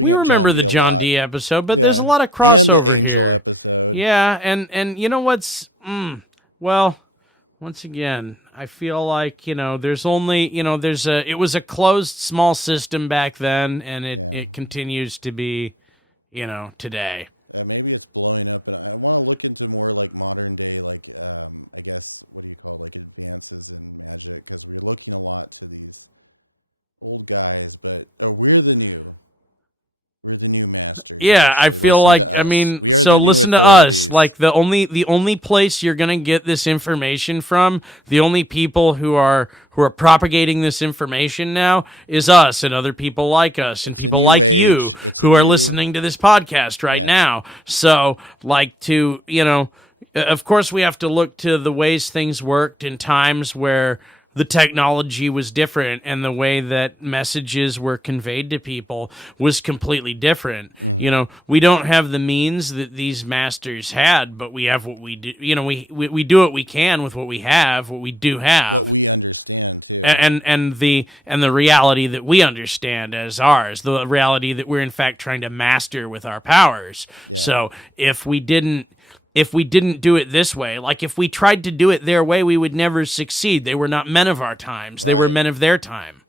We remember the John D episode, but there's a lot of crossover here. Yeah, and you know what's... Well, once again, I feel like, there's only, it was a closed small system back then, and it continues to be, today. Yeah, I feel like, so listen to us. Like, the only place you're gonna get this information from, the only people who are propagating this information now is us and other people like us and people like you who are listening to this podcast right now. So, of course we have to look to the ways things worked in times where the technology was different and the way that messages were conveyed to people was completely different. We don't have the means that these masters had, but we have what we do. We do what we can with what we do have. And the reality that we understand as ours, the reality that we're in fact trying to master with our powers. So if we didn't do it this way, like if we tried to do it their way, we would never succeed. They were not men of our times. They were men of their time.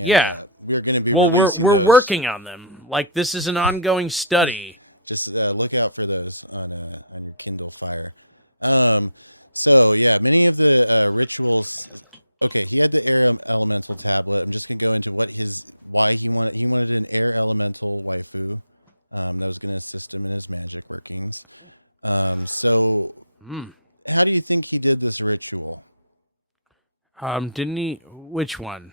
Yeah. Well, we're working on them. Like, this is an ongoing study. Hmm. How do you think he did this ritual? Didn't he? Which one?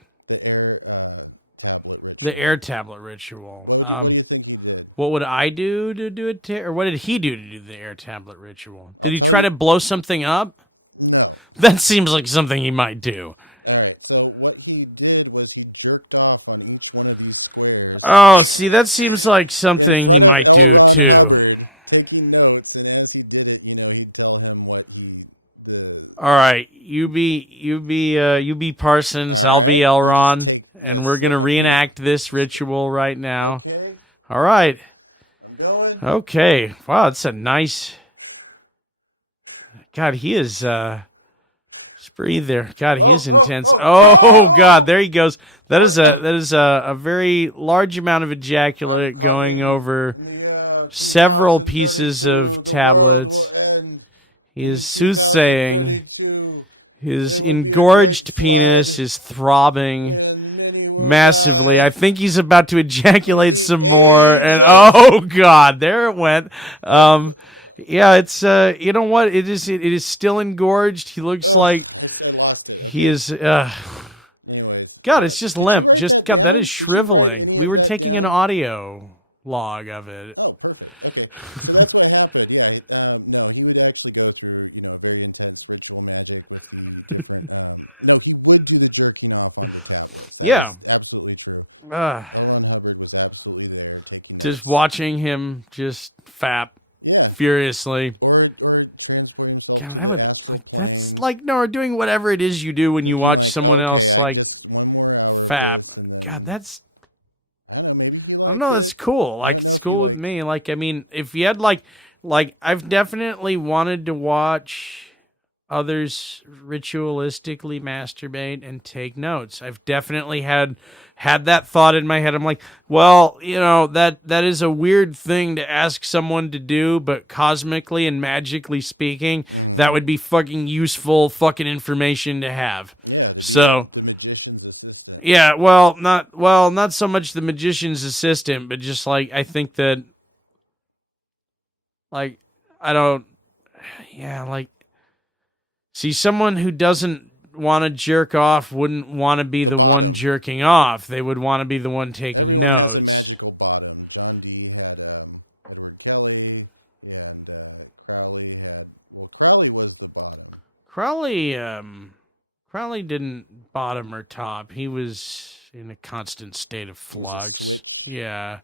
The air tablet ritual. What would I do to do it? Or what did he do to do the air tablet ritual? Did he try to blow something up? That seems like something he might do. Oh, see, that seems like something he might do too. All right, you be Parsons. I'll be Elron, and we're gonna reenact this ritual right now. All right. Okay. Wow, that's a nice. God, he is. Just breathe there. God, he is intense. Oh God, there he goes. That is a very large amount of ejaculate going over several pieces of tablets. He is soothsaying. His engorged penis is throbbing massively. I think he's about to ejaculate some more, and oh God, there it went. Yeah, it's you know what? It is still engorged. He looks like he is. God, it's just limp. Just God, that is shriveling. We were taking an audio log of it. Yeah. Just watching him just fap furiously. God, I would like that's like no, or doing whatever it is you do when you watch someone else like fap. God, that's I don't know, that's cool. Like it's cool with me. Like I mean, if you had like I've definitely wanted to watch others ritualistically masturbate and take notes. I've definitely had that thought in my head. I'm like, well, you know, that is a weird thing to ask someone to do, but cosmically and magically speaking, that would be fucking useful fucking information to have. So, yeah, not so much the magician's assistant, but just like I think that like I don't like see, someone who doesn't want to jerk off wouldn't want to be the one jerking off. They would want to be the one taking notes. Crowley didn't bottom or top. He was in a constant state of flux. Yeah.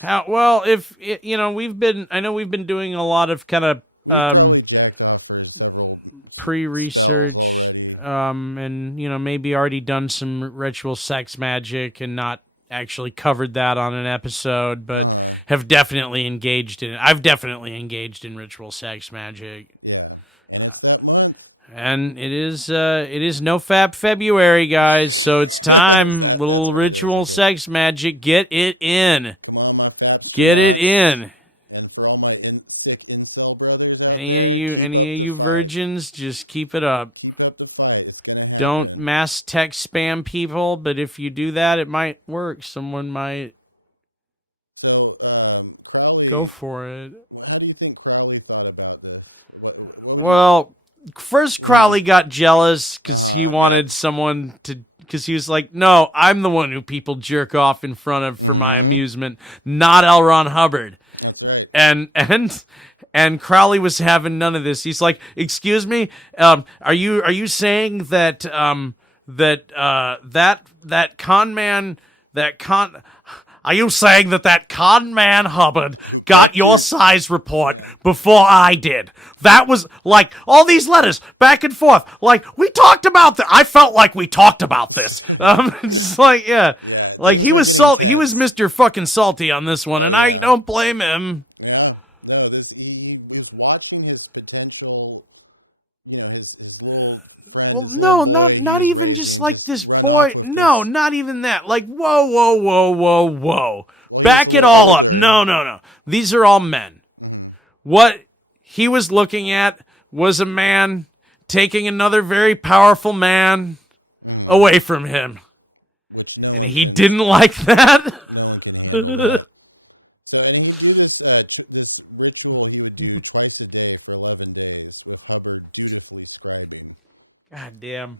How well if you know we've been doing a lot of kind of pre-research and you know maybe already done some ritual sex magic and not actually covered that on an episode, but have definitely engaged in it. I've definitely engaged in ritual sex magic. And it is no fap February, guys, so it's time. Little ritual sex magic. Get it in. Get it in. Any of you virgins, just keep it up. Don't mass text spam people, but if you do that, it might work. Someone might go for it. Well, first Crowley got jealous because he wanted someone to, because he was like, no, I'm the one who people jerk off in front of for my amusement, not L. Ron Hubbard. And Crowley was having none of this. He's like, excuse me, are you saying that that con man, are you saying that con man Hubbard got your size report before I did? That was like all these letters back and forth. Like we talked about that. I felt like we talked about this. Just like, yeah, like he was Mr. fucking salty on this one, and I don't blame him. Well, no, not even just like this boy. No, not even that. Like, whoa. Back it all up. No. These are all men. What he was looking at was a man taking another very powerful man away from him. And he didn't like that. God damn.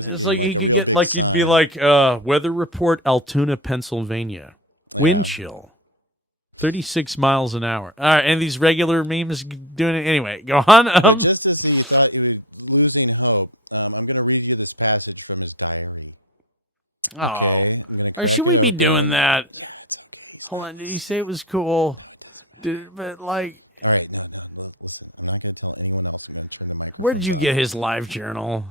It's like he could get, like, you'd be like, weather report, Altoona, Pennsylvania. Wind chill. 36 miles an hour. All right, and these regular memes doing it anyway. Go on. Oh. Or should we be doing that? Hold on, did he say it was cool? But, like, where did you get his live journal?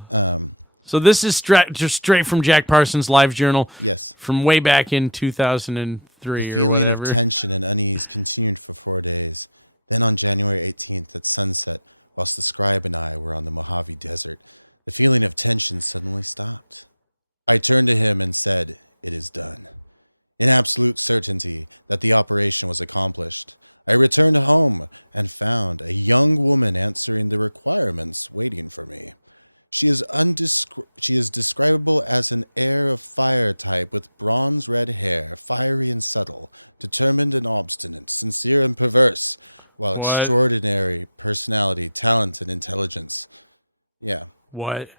So this is just straight from Jack Parsons' live journal from way back in 2003 or whatever. What? What?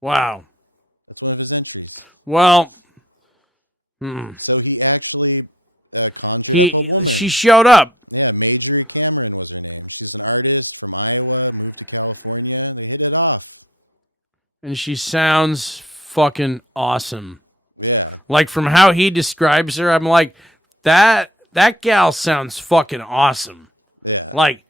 Wow. Well, she showed up. And she sounds fucking awesome. Like, from how he describes her, I'm like, that gal sounds fucking awesome. Like,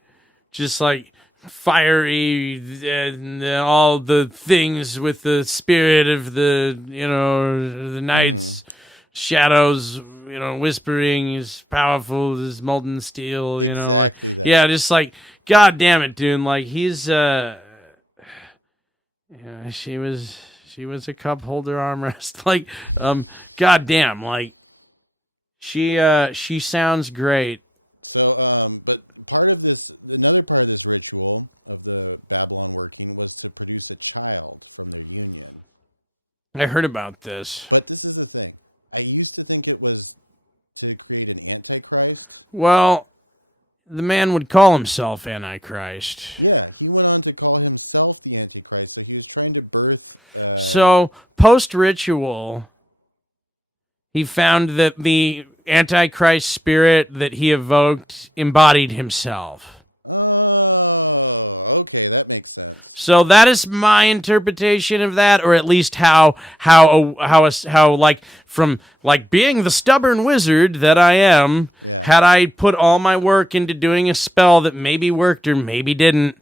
just like fiery and all the things with the spirit of the, the night's shadows, whispering is powerful as molten steel, like, yeah, just like, god damn it, dude, like, he's, she was a cup holder armrest, like, god damn, like, she sounds great. I heard about this. Well, the man would call himself Antichrist. So, post-ritual, he found that the Antichrist spirit that he evoked embodied himself. So that is my interpretation of that, or at least how like, from, like, being the stubborn wizard that I am, had I put all my work into doing a spell that maybe worked or maybe didn't,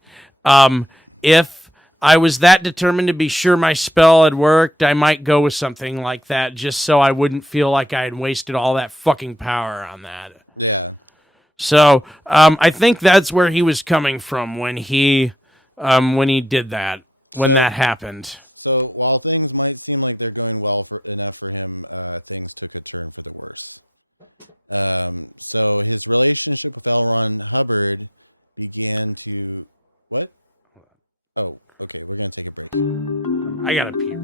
if I was that determined to be sure my spell had worked, I might go with something like that, just so I wouldn't feel like I had wasted all that fucking power on that. So, I think that's where he was coming from when he did that, when that happened. I gotta pee.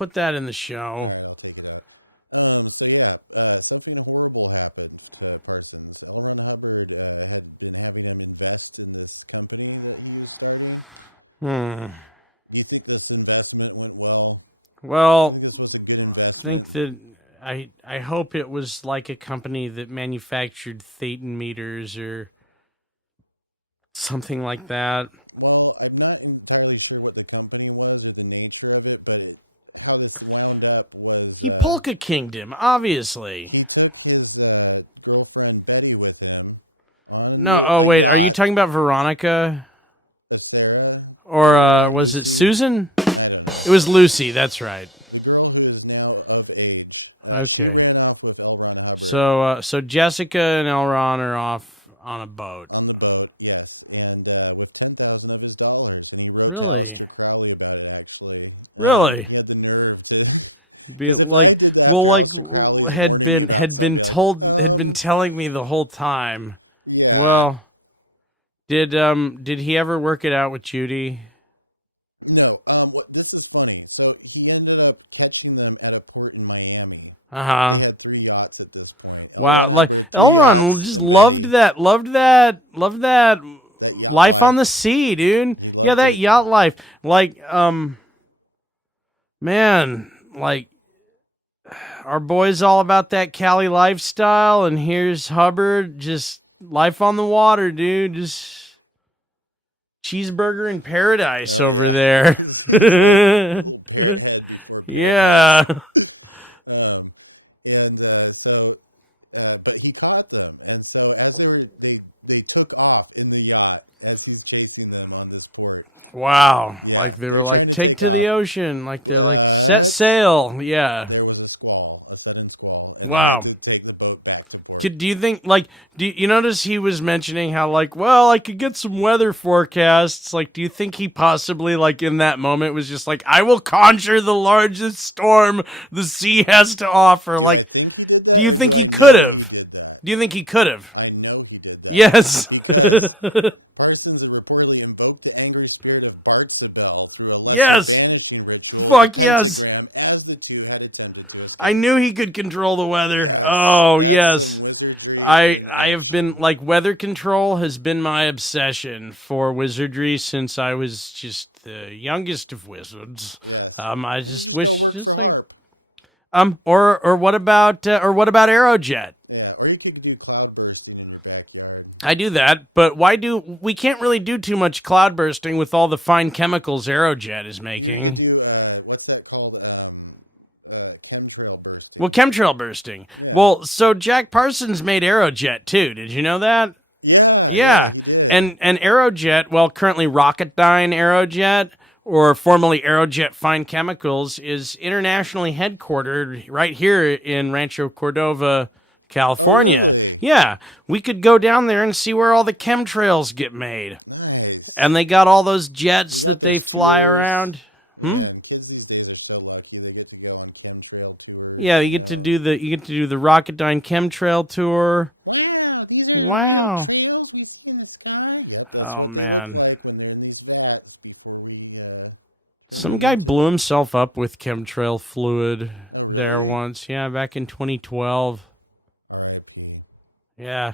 put that in the show. Something horrible happened to Parsons. I don't know how it is. I had to bring him back to this country. I think this investment went well. Well, I think that I hope it was like a company that manufactured Thetan meters or something like that. Well, I'm not entirely sure what the company was or the nature of it, but how it wound up was He Polka Kingdom, obviously. his girlfriend Betty with him. No, oh wait, are you talking about Veronica? Sarah, Or was it Susan? It was Lucy, that's right. the girl who is now our age, Okay. ran off with Elron. So Jessica and Elron are off on a boat. And with $10,000 Really? probably about it, actually. Really? Had the nerve to Be like, well, like had been telling me the whole time. Well, did he ever work it out with Judy? No, this is funny. So we ended up catching them at a port in Miami. Uh-huh. Had 3 yachts. Wow, like Elron just loved that life on the sea, dude. Yeah, that yacht life. Like, man, like our boy's all about that Cali lifestyle, and here's Hubbard, just life on the water, dude. Just cheeseburger in paradise over there. Yeah. And but he caught them. And so after they took off in the yacht as he was chasing them on the shore. Wow. Like they were like, take to the ocean. Like they're like, set sail. Yeah. Wow. Do you think, like, do you notice he was mentioning how, like, well, I could get some weather forecasts. Like, do you think he possibly, like, in that moment was just like, I will conjure the largest storm the sea has to offer? Like, do you think he could have? Do you think he could have? Yes. Yes. Fuck yes. I knew he could control the weather. Oh, yes. I have been, like, weather control has been my obsession for wizardry since I was just the youngest of wizards. I just wish, just like, or what about Aerojet? I do that, but we can't really do too much cloud bursting with all the fine chemicals Aerojet is making. Well, chemtrail bursting. Well, so Jack Parsons made Aerojet too. Did you know that? Yeah. And Aerojet, well, currently Rocketdyne Aerojet, or formerly Aerojet Fine Chemicals, is internationally headquartered right here in Rancho Cordova, California. Yeah, we could go down there and see where all the chemtrails get made. And they got all those jets that they fly around. Yeah, you get to do the Rocketdyne chemtrail tour. Wow. Oh man. Some guy blew himself up with chemtrail fluid there once. Yeah, back in 2012. Yeah.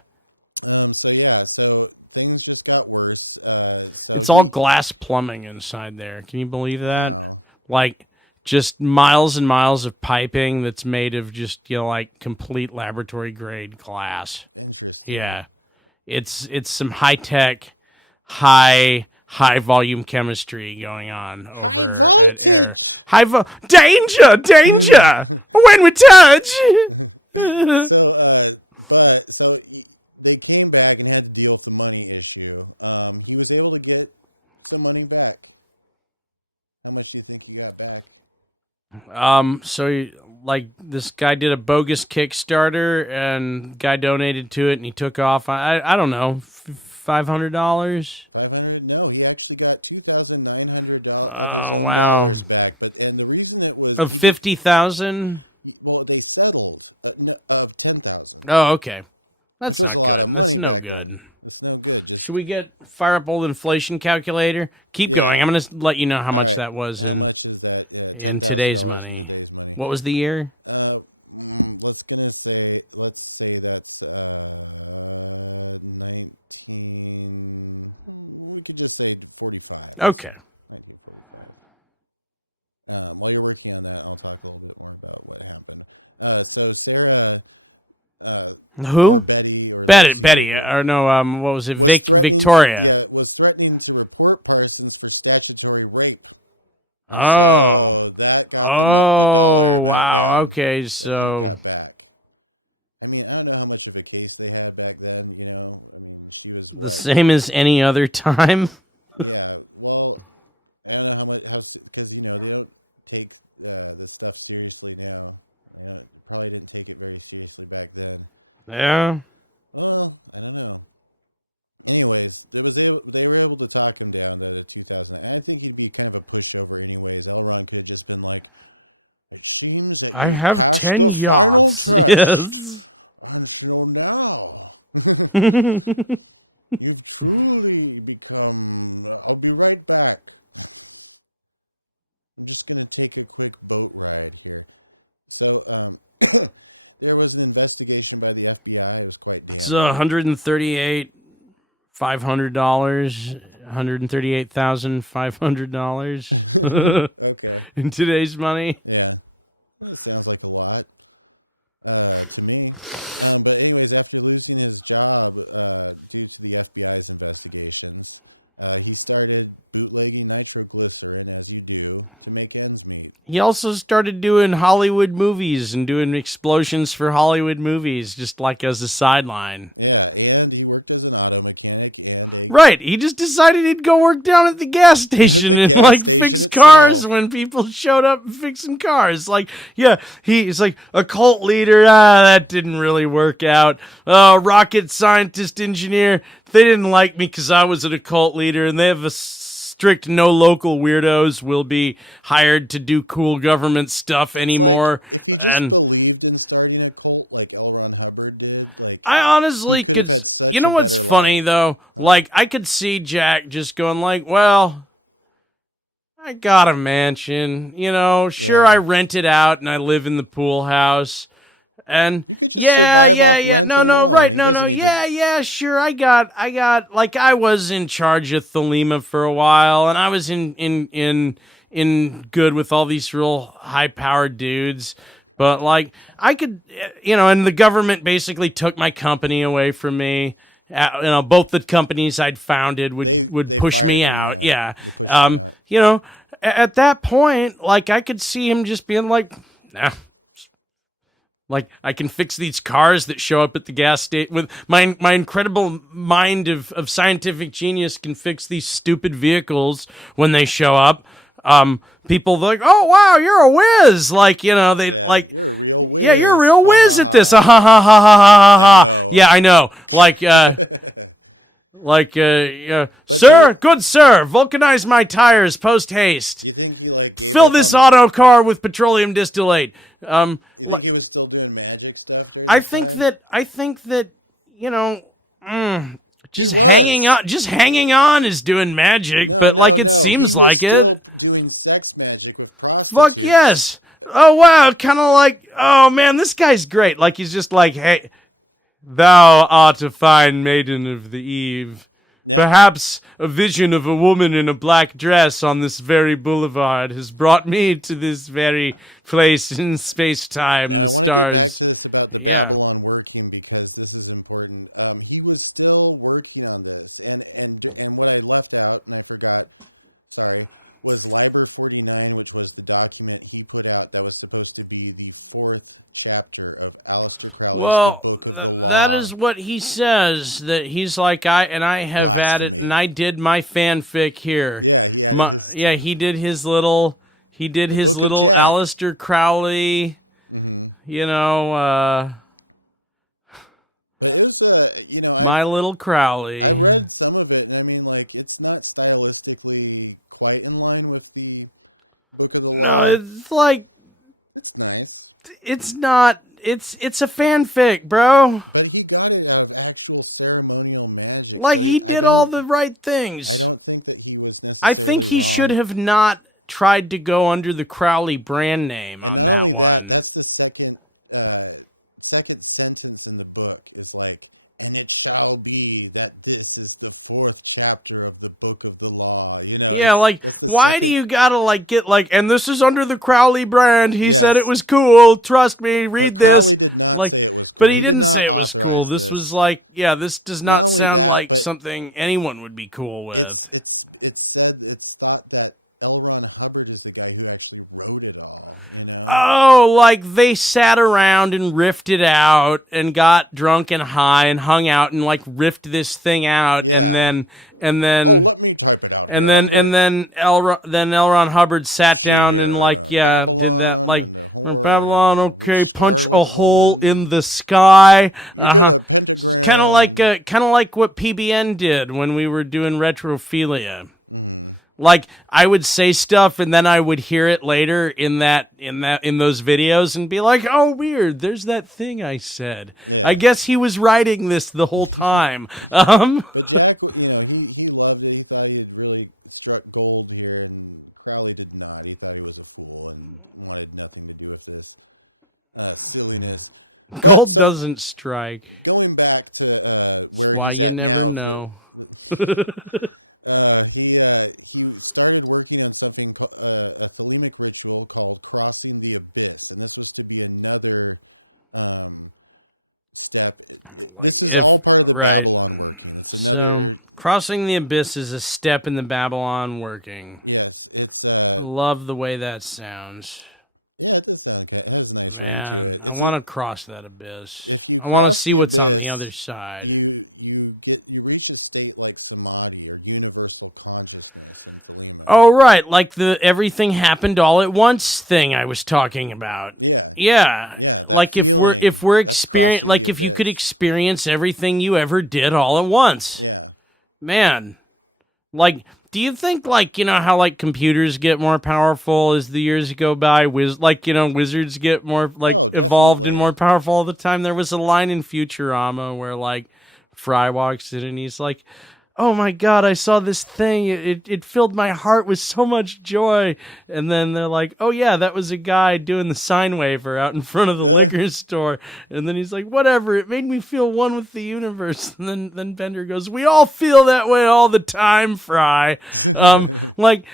It's all glass plumbing inside there. Can you believe that? Like, just miles and miles of piping that's made of just, like complete laboratory grade glass. Yeah. It's some high-tech, high volume chemistry going on over at Air. Danger! When we touch! We came back and had to deal with money issue. We were able to get the money back. How much do you think we got back? So like this guy did a bogus Kickstarter and guy donated to it and he took off. I don't know, $500. I don't really know. We actually got $2,900. Oh wow, of 50,000. Well, they settled about 10,000. Oh okay, that's not good. That's no good. Should we fire up old inflation calculator? Keep going. I'm gonna let you know how much that was in in today's money. What was the year? Okay. Who? Betty, or no, what was it? Victoria. Oh. Oh, wow. Okay, so. The same as any other time? Yeah. I have 10 yachts. Yes. It's $138,500. $138,500 in today's money. He also started doing Hollywood movies and doing explosions for Hollywood movies, just like as a sideline. Right, he just decided he'd go work down at the gas station and, like, fix cars when people showed up fixing cars. Like, yeah, he's like, a cult leader, that didn't really work out. Rocket scientist, engineer, they didn't like me because I was an occult leader, and they have a strict no local weirdos will be hired to do cool government stuff anymore. And I honestly could... You know what's funny, though? Like, I could see Jack just going like, well, I got a mansion, you know, sure, I rent it out and I live in the pool house. And, yeah, sure, I got, like, I was in charge of Thelema for a while, and I was in good with all these real high-powered dudes. But, like, I could, you know, and the government basically took my company away from me. You know, both the companies I'd founded would push me out. Yeah. You know, at that point, like, I could see him just being like, nah. Like, I can fix these cars that show up at the gas station with my incredible mind of scientific genius can fix these stupid vehicles when they show up. People like, oh wow, you're a whiz. Like, you know, they like, yeah, you're a real whiz at this. Ha ha ha ha ha ha ha. Yeah, I know. Sir, good sir, vulcanize my tires post haste. Fill this auto car with petroleum distillate. I think that, you know, just hanging on is doing magic, but like it seems like it. Fuck yes. Oh wow, kind of like, oh man, this guy's great. Like he's just like, hey, thou art a fine maiden of the eve. Perhaps a vision of a woman in a black dress on this very boulevard has brought me to this very place in space-time, the stars. Yeah. He was still working on it, and when I left out, I forgot. Library 49, which was the document he put out, that was supposed to be the fourth chapter of Well, that is what he says. That he's like, I have added, and I did my fanfic here. He did his little Aleister Crowley, you know, my little Crowley. No, it's like, it's not, it's a fanfic, bro. Like, he did all the right things. I think he should have not tried to go under the Crowley brand name on that one. That's the second sentence in the book is like, and it tells me that this is the fourth chapter of the Book of the Law. You know? Yeah, like, why do you gotta, like, get, like, and this is under the Crowley brand, he said it was cool, trust me, read this, like, but he didn't say it was cool. This was like, yeah, this does not sound like something anyone would be cool with. Oh, like they sat around and riffed it out and got drunk and high and hung out and like riffed this thing out and then L. Ron Hubbard sat down and like, yeah, did that like Babalon, okay, punch a hole in the sky. Kind of like what PBN did when we were doing Retrophilia. Like, I would say stuff and then I would hear it later in those videos and be like, oh, weird, there's that thing I said. I guess he was writing this the whole time. Gold doesn't strike. That's why you never know. Right. So, crossing the abyss is a step in the Babalon working. Love the way that sounds. Man, I want to cross that abyss. I want to see what's on the other side. Oh, right, like the everything happened all at once thing I was talking about. Yeah, like if you could experience everything you ever did all at once. Man, like, do you think, like, you know how, like, computers get more powerful as the years go by? Wizards get more, like, evolved and more powerful all the time? There was a line in Futurama where, like, Fry walks in and he's like, oh my God, I saw this thing. It filled my heart with so much joy. And then they're like, oh yeah, that was a guy doing the sine waver out in front of the liquor store. And then he's like, whatever, it made me feel one with the universe. And then Bender goes, we all feel that way all the time, Fry. Like,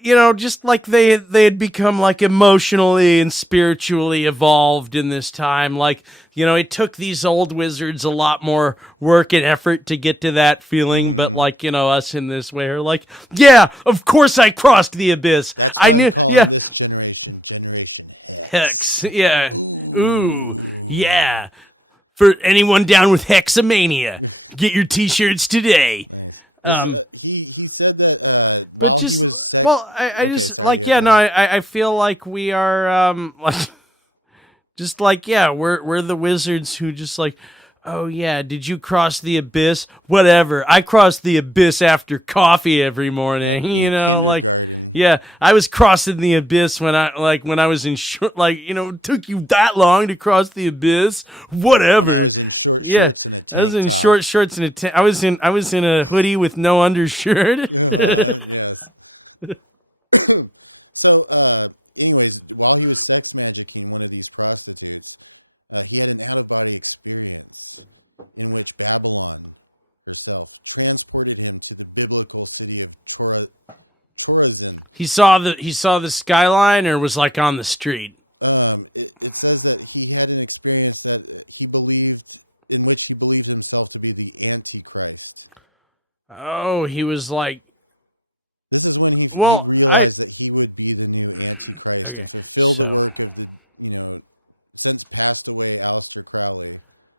you know, just like they had become like emotionally and spiritually evolved in this time. Like, you know, it took these old wizards a lot more work and effort to get to that feeling. But like, you know, us in this way are like, yeah, of course I crossed the abyss. I knew, yeah. Hex, yeah. Ooh, yeah. For anyone down with Hexamania, get your t-shirts today. But just... Well, I just, like, yeah, no, I feel like we are, like, just like, yeah, we're the wizards who just like, oh, yeah, did you cross the abyss? Whatever, I crossed the abyss after coffee every morning, you know, like, yeah, I was crossing the abyss when I was in short, like, you know, it took you that long to cross the abyss? Whatever, yeah. I was in short shorts and I was in a hoodie with no undershirt. He saw the skyline, or was like on the street. Oh, he was like, well, okay, so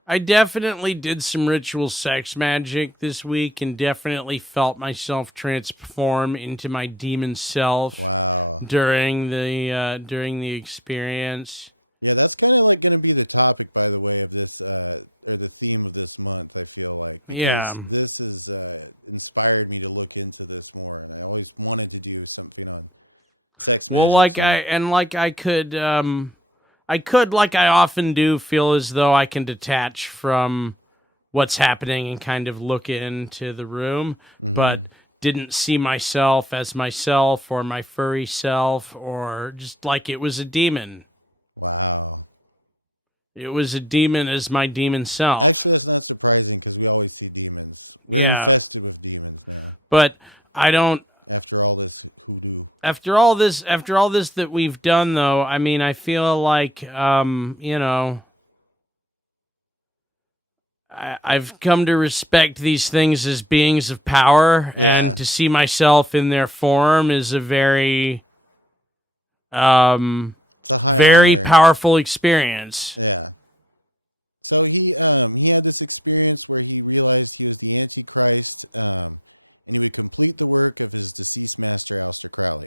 I definitely did some ritual sex magic this week and definitely felt myself transform into my demon self during the experience. Yeah, that's probably not going to be the topic, by the way, of this, the theme of this month, I feel like. Yeah. Well, like I could, like I often do, feel as though I can detach from what's happening and kind of look into the room. But didn't see myself as myself or my furry self, or just like it was a demon. It was a demon as my demon self. Yeah. But I don't, after all this that we've done, though, I mean, I feel like, I've come to respect these things as beings of power, and to see myself in their form is a very, very powerful experience. He had this experience where he realized he was an antichrist. He was complete to work with him to teach master out the crowd.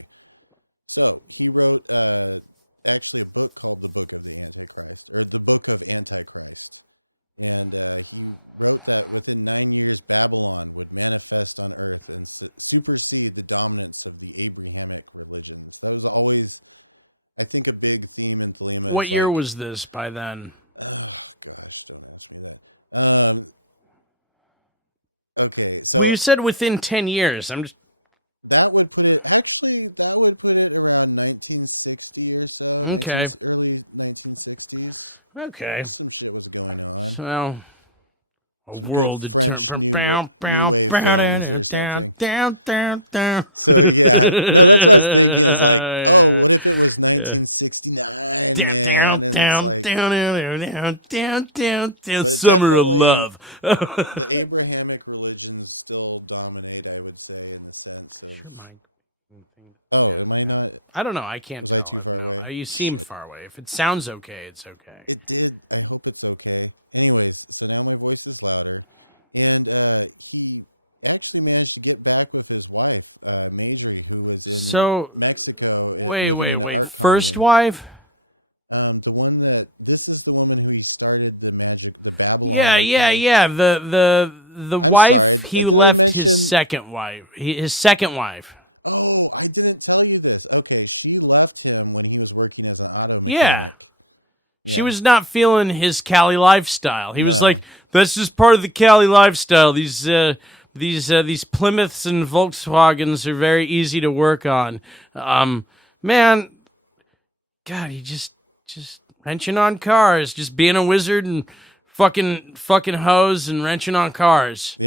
So he wrote actually a book called The Book of the Antichrist, the Book of Antichrist. And he thought within 9 years Babylon, the Antichrist on earth, supersede the dominance of the Abrahamic religion. That was always, I think, a big theme. What year was this by then? Okay. Well, you said within 10 years. I'm just... That was around 1960. Okay. Early 1960. Okay. So, a world had turned... Bow, bow, bow, down, down, down, down, down. Yeah. Down, down, down, down, down, down, down, down, down, summer of love. Abrahamic religion still dominate, I would say. Sure, Mike. Yeah, yeah. I don't know. I can't tell. I don't know. You seem far away. If it sounds okay, it's okay. So, wait. First wife? Yeah. The wife he left his second wife. His second wife. Yeah. She was not feeling his Cali lifestyle. He was like, that's just part of the Cali lifestyle. These Plymouths and Volkswagens are very easy to work on. Man, God, he just wrenching on cars, just being a wizard and fucking hoes and wrenching on cars.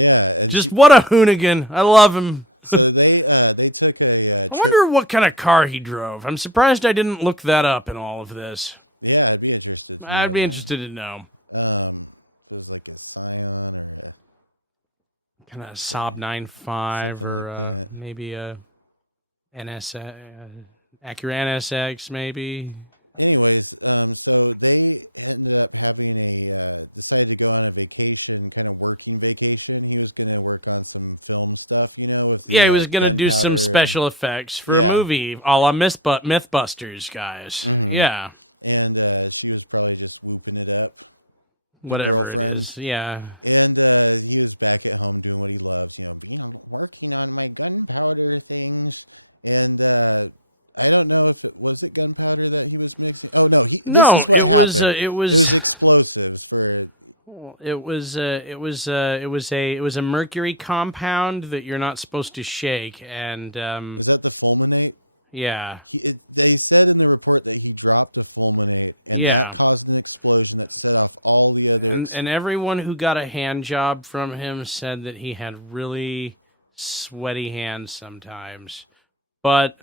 Just what a hoonigan. I love him. I wonder what kind of car he drove. I'm surprised I didn't look that up in all of this. I'd be interested to know. Kind of a Saab 9.5 or maybe a NSX, Acura NSX maybe. Yeah, he was gonna do some special effects for a movie, a la Mythbusters, guys. Yeah. Whatever it is, yeah. No, it was a mercury compound that you're not supposed to shake, and yeah. And everyone who got a hand job from him said that he had really sweaty hands sometimes. But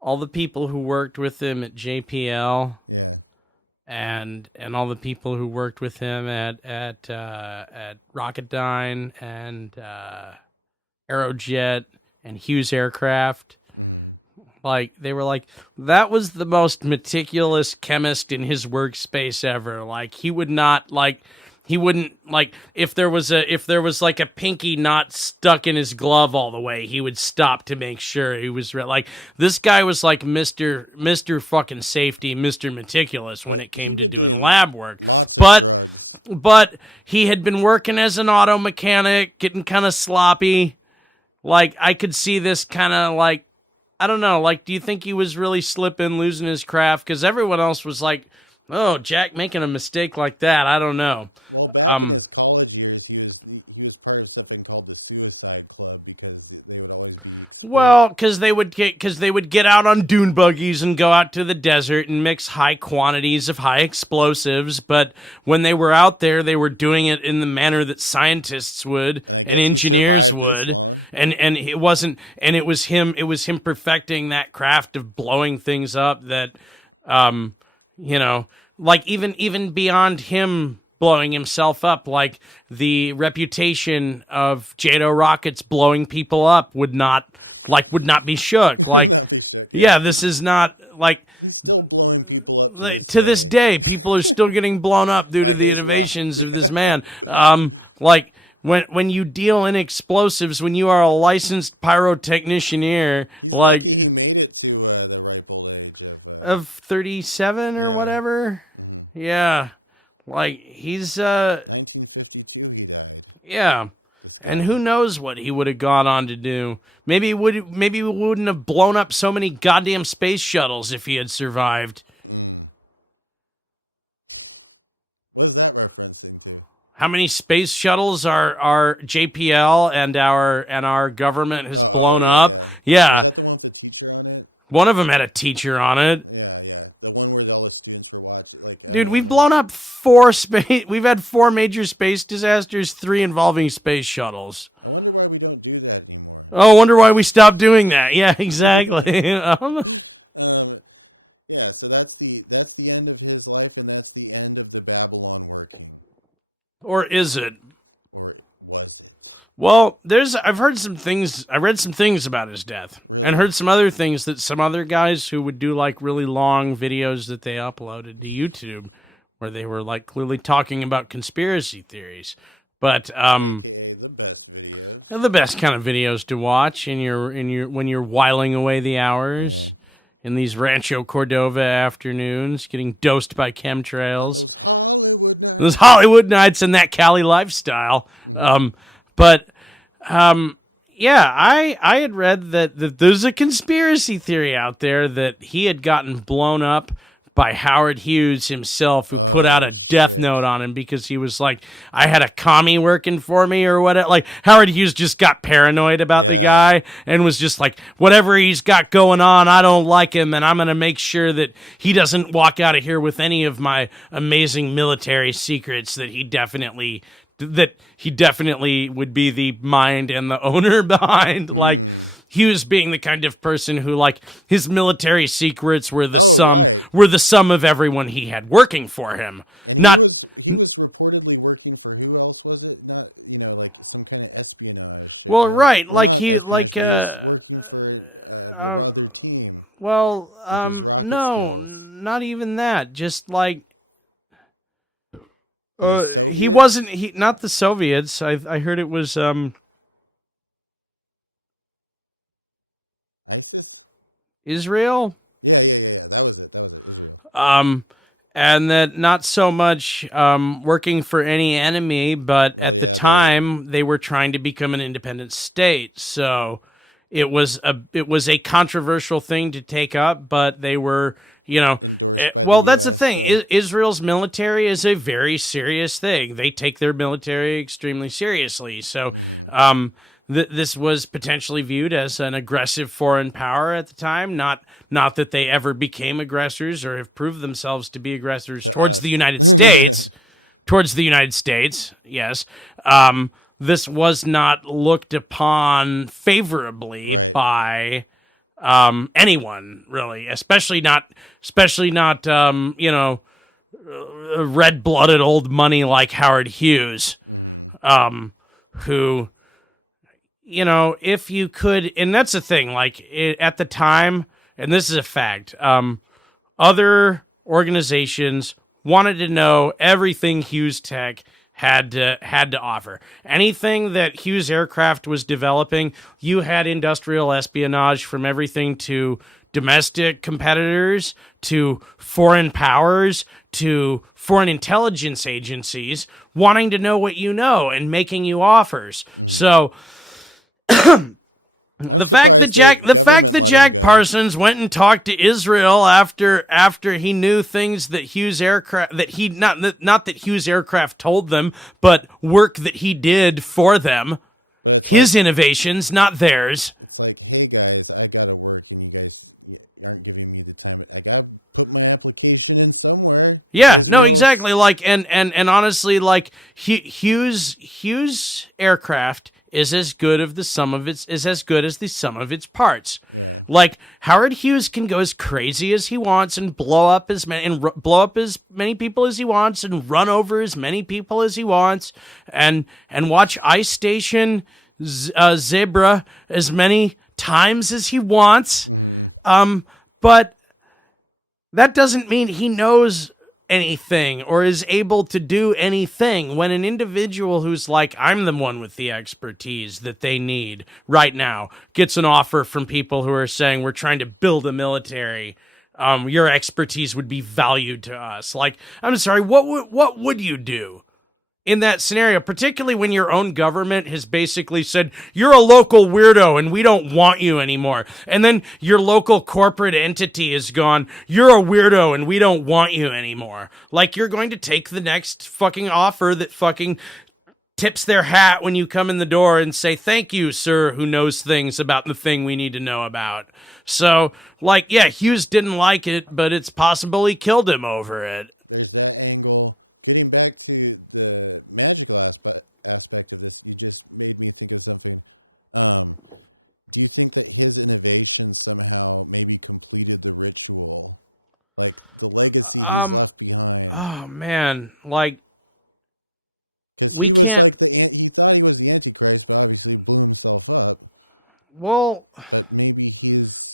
all the people who worked with him at JPL and all the people who worked with him at Rocketdyne and Aerojet and Hughes Aircraft, like, they were like, that was the most meticulous chemist in his workspace ever. Like, he would not, like, he wouldn't, like, if there was like a pinky not stuck in his glove all the way, he would stop to make sure he was like, this guy was like Mr. fucking safety, Mr. meticulous when it came to doing lab work. But he had been working as an auto mechanic, getting kind of sloppy. Like, I could see this kind of, like, I don't know, like, do you think he was really slipping, losing his craft? Because everyone else was like, oh, Jack making a mistake like that, I don't know. Well, because they would get out on dune buggies and go out to the desert and mix high quantities of high explosives. But when they were out there, they were doing it in the manner that scientists would and engineers would, and it wasn't. And it was him perfecting that craft of blowing things up. That, like even beyond him blowing himself up, like the reputation of JATO rockets blowing people up would not be shook. Like, yeah, this is not like to this day, people are still getting blown up due to the innovations of this man. Like when you deal in explosives, when you are a licensed pyrotechnicianeer, like of 37 or whatever, yeah, like he's yeah. And who knows what he would have gone on to do? Maybe we wouldn't have blown up so many goddamn space shuttles if he had survived. How many space shuttles are JPL and our government has blown up? Yeah. One of them had a teacher on it. Dude, we've blown up we've had 4 major space disasters, 3 involving space shuttles. Oh, wonder why we stopped doing that. Yeah, exactly. That's the end of his life, and that's the end of the Babalon work. Or is it? Well, I read some things about his death, and heard some other things that some other guys who would do like really long videos that they uploaded to YouTube, where they were like clearly talking about conspiracy theories. But they're the best kind of videos to watch when you're whiling away the hours in these Rancho Cordova afternoons, getting dosed by chemtrails. Those Hollywood nights and that Cali lifestyle. Yeah, I had read that there's a conspiracy theory out there that he had gotten blown up by Howard Hughes himself, who put out a death note on him because he was like, I had a commie working for me or whatever. Like, Howard Hughes just got paranoid about the guy and was just like, whatever he's got going on, I don't like him, and I'm going to make sure that he doesn't walk out of here with any of my amazing military secrets that he definitely would be the mind and the owner behind. Like, Hughes being the kind of person who, like, his military secrets were the sum of everyone he had working for him. Not. Well, right, no, not even that. Just like, not the Soviets. I heard it was, Israel? And that not so much working for any enemy, but at the time they were trying to become an independent state. So it was a controversial thing to take up, but they were, well, that's the thing. Israel's military is a very serious thing. They take their military extremely seriously. So this was potentially viewed as an aggressive foreign power at the time. Not that they ever became aggressors or have proved themselves to be aggressors towards the United States. Yes. This was not looked upon favorably by anyone, really, especially not red-blooded old money like Howard Hughes, who, if you could, and that's the thing, like, at the time, and this is a fact, other organizations wanted to know everything Hughes Tech had to offer. Anything that Hughes Aircraft was developing, you had industrial espionage from everything to domestic competitors, to foreign powers, to foreign intelligence agencies wanting to know what you know and making you offers. So the fact that Jack Parsons went and talked to Israel after he knew things that Hughes Aircraft not that Hughes Aircraft told them, but work that he did for them, his innovations, not theirs. Yeah, no, exactly. Like, and honestly, like Hughes aircraft is as good of the sum of its is as good as the sum of its parts. Like Howard Hughes can go as crazy as he wants and blow up as many people as he wants and run over as many people as he wants and watch Ice Station Zebra as many times as he wants. But that doesn't mean he knows anything or is able to do anything. When an individual who's like, I'm the one with the expertise that they need right now, gets an offer from people who are saying, we're trying to build a military, your expertise would be valued to us. Like, I'm sorry, what would you do in that scenario, particularly when your own government has basically said, you're a local weirdo and we don't want you anymore. And then your local corporate entity is gone, you're a weirdo and we don't want you anymore. Like, you're going to take the next fucking offer that fucking tips their hat when you come in the door and say, thank you, sir, who knows things about the thing we need to know about. So, like, yeah, Hughes didn't like it, but it's possible he killed him over it. Oh man, like we can't. Well,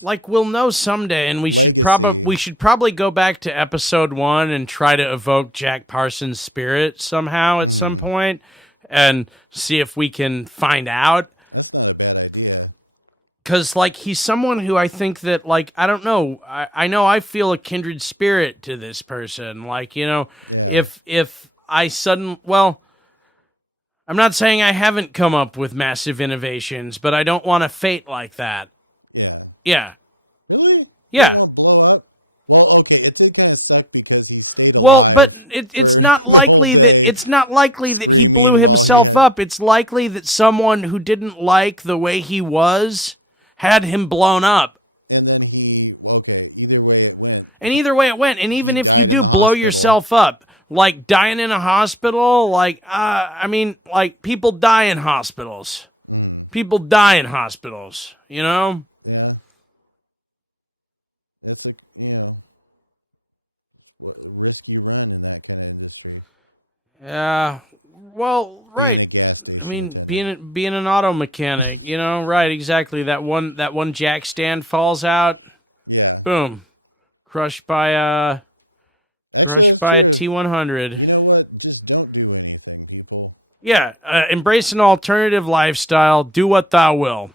like we'll know someday, and we should probably go back to episode 1 and try to evoke Jack Parsons' spirit somehow at some point, and see if we can find out. Because, like, he's someone who I think that, like, I don't know. I know I feel a kindred spirit to this person. Like, you know, if I well, I'm not saying I haven't come up with massive innovations, but I don't want a fate like that. Yeah. Yeah. Well, but it's not likely that he blew himself up. It's likely that someone who didn't like the way he was had him blown up. And either way it went, and even if you do blow yourself up, like dying in a hospital, like, I mean, like, people die in hospitals. People die in hospitals, you know? Yeah, well, right. I mean, being an auto mechanic, you know, right? Exactly. That one jack stand falls out, boom, crushed by a T100. Yeah, embrace an alternative lifestyle. Do what thou will.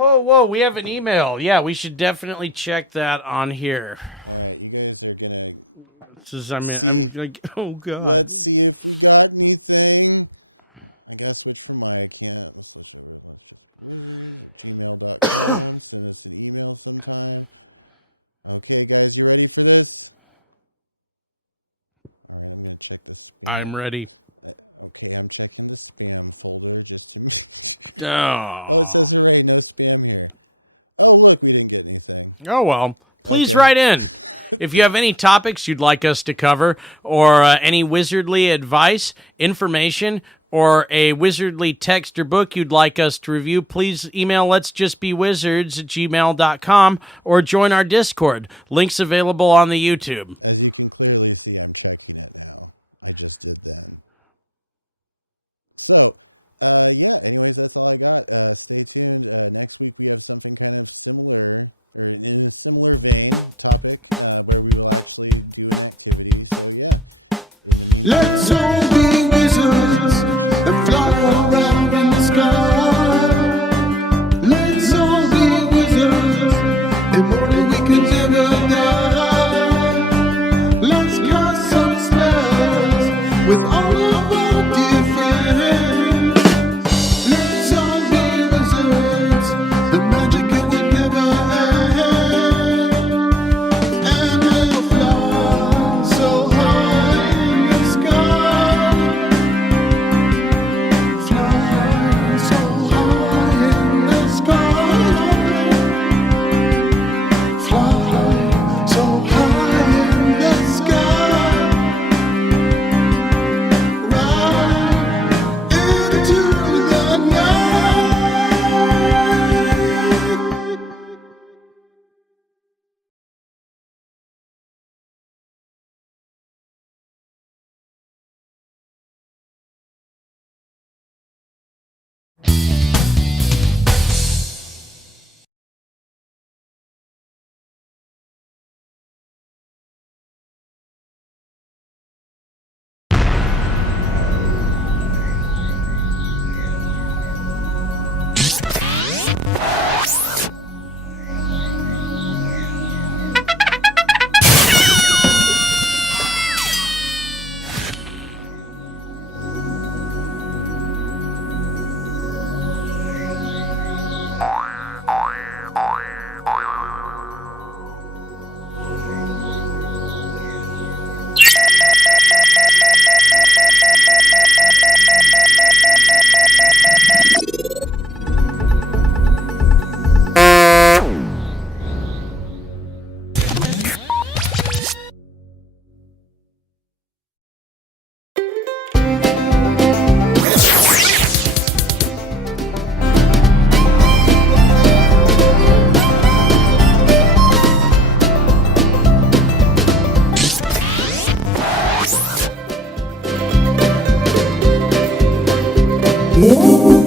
Oh, whoa, we have an email. Yeah, we should definitely check that on here. This is, I mean, I'm like, oh, God. I'm ready. Oh. Oh, well. Please write in. If you have any topics you'd like us to cover, or any wizardly advice, information, or a wizardly text or book you'd like us to review, please email letsjustbewizards@gmail.com or join our Discord. Links available on the YouTube. Let's all be wizards and fly around in the sky. Let's all be wizards, immortal we can never die. Let's cast some spells. Whoa.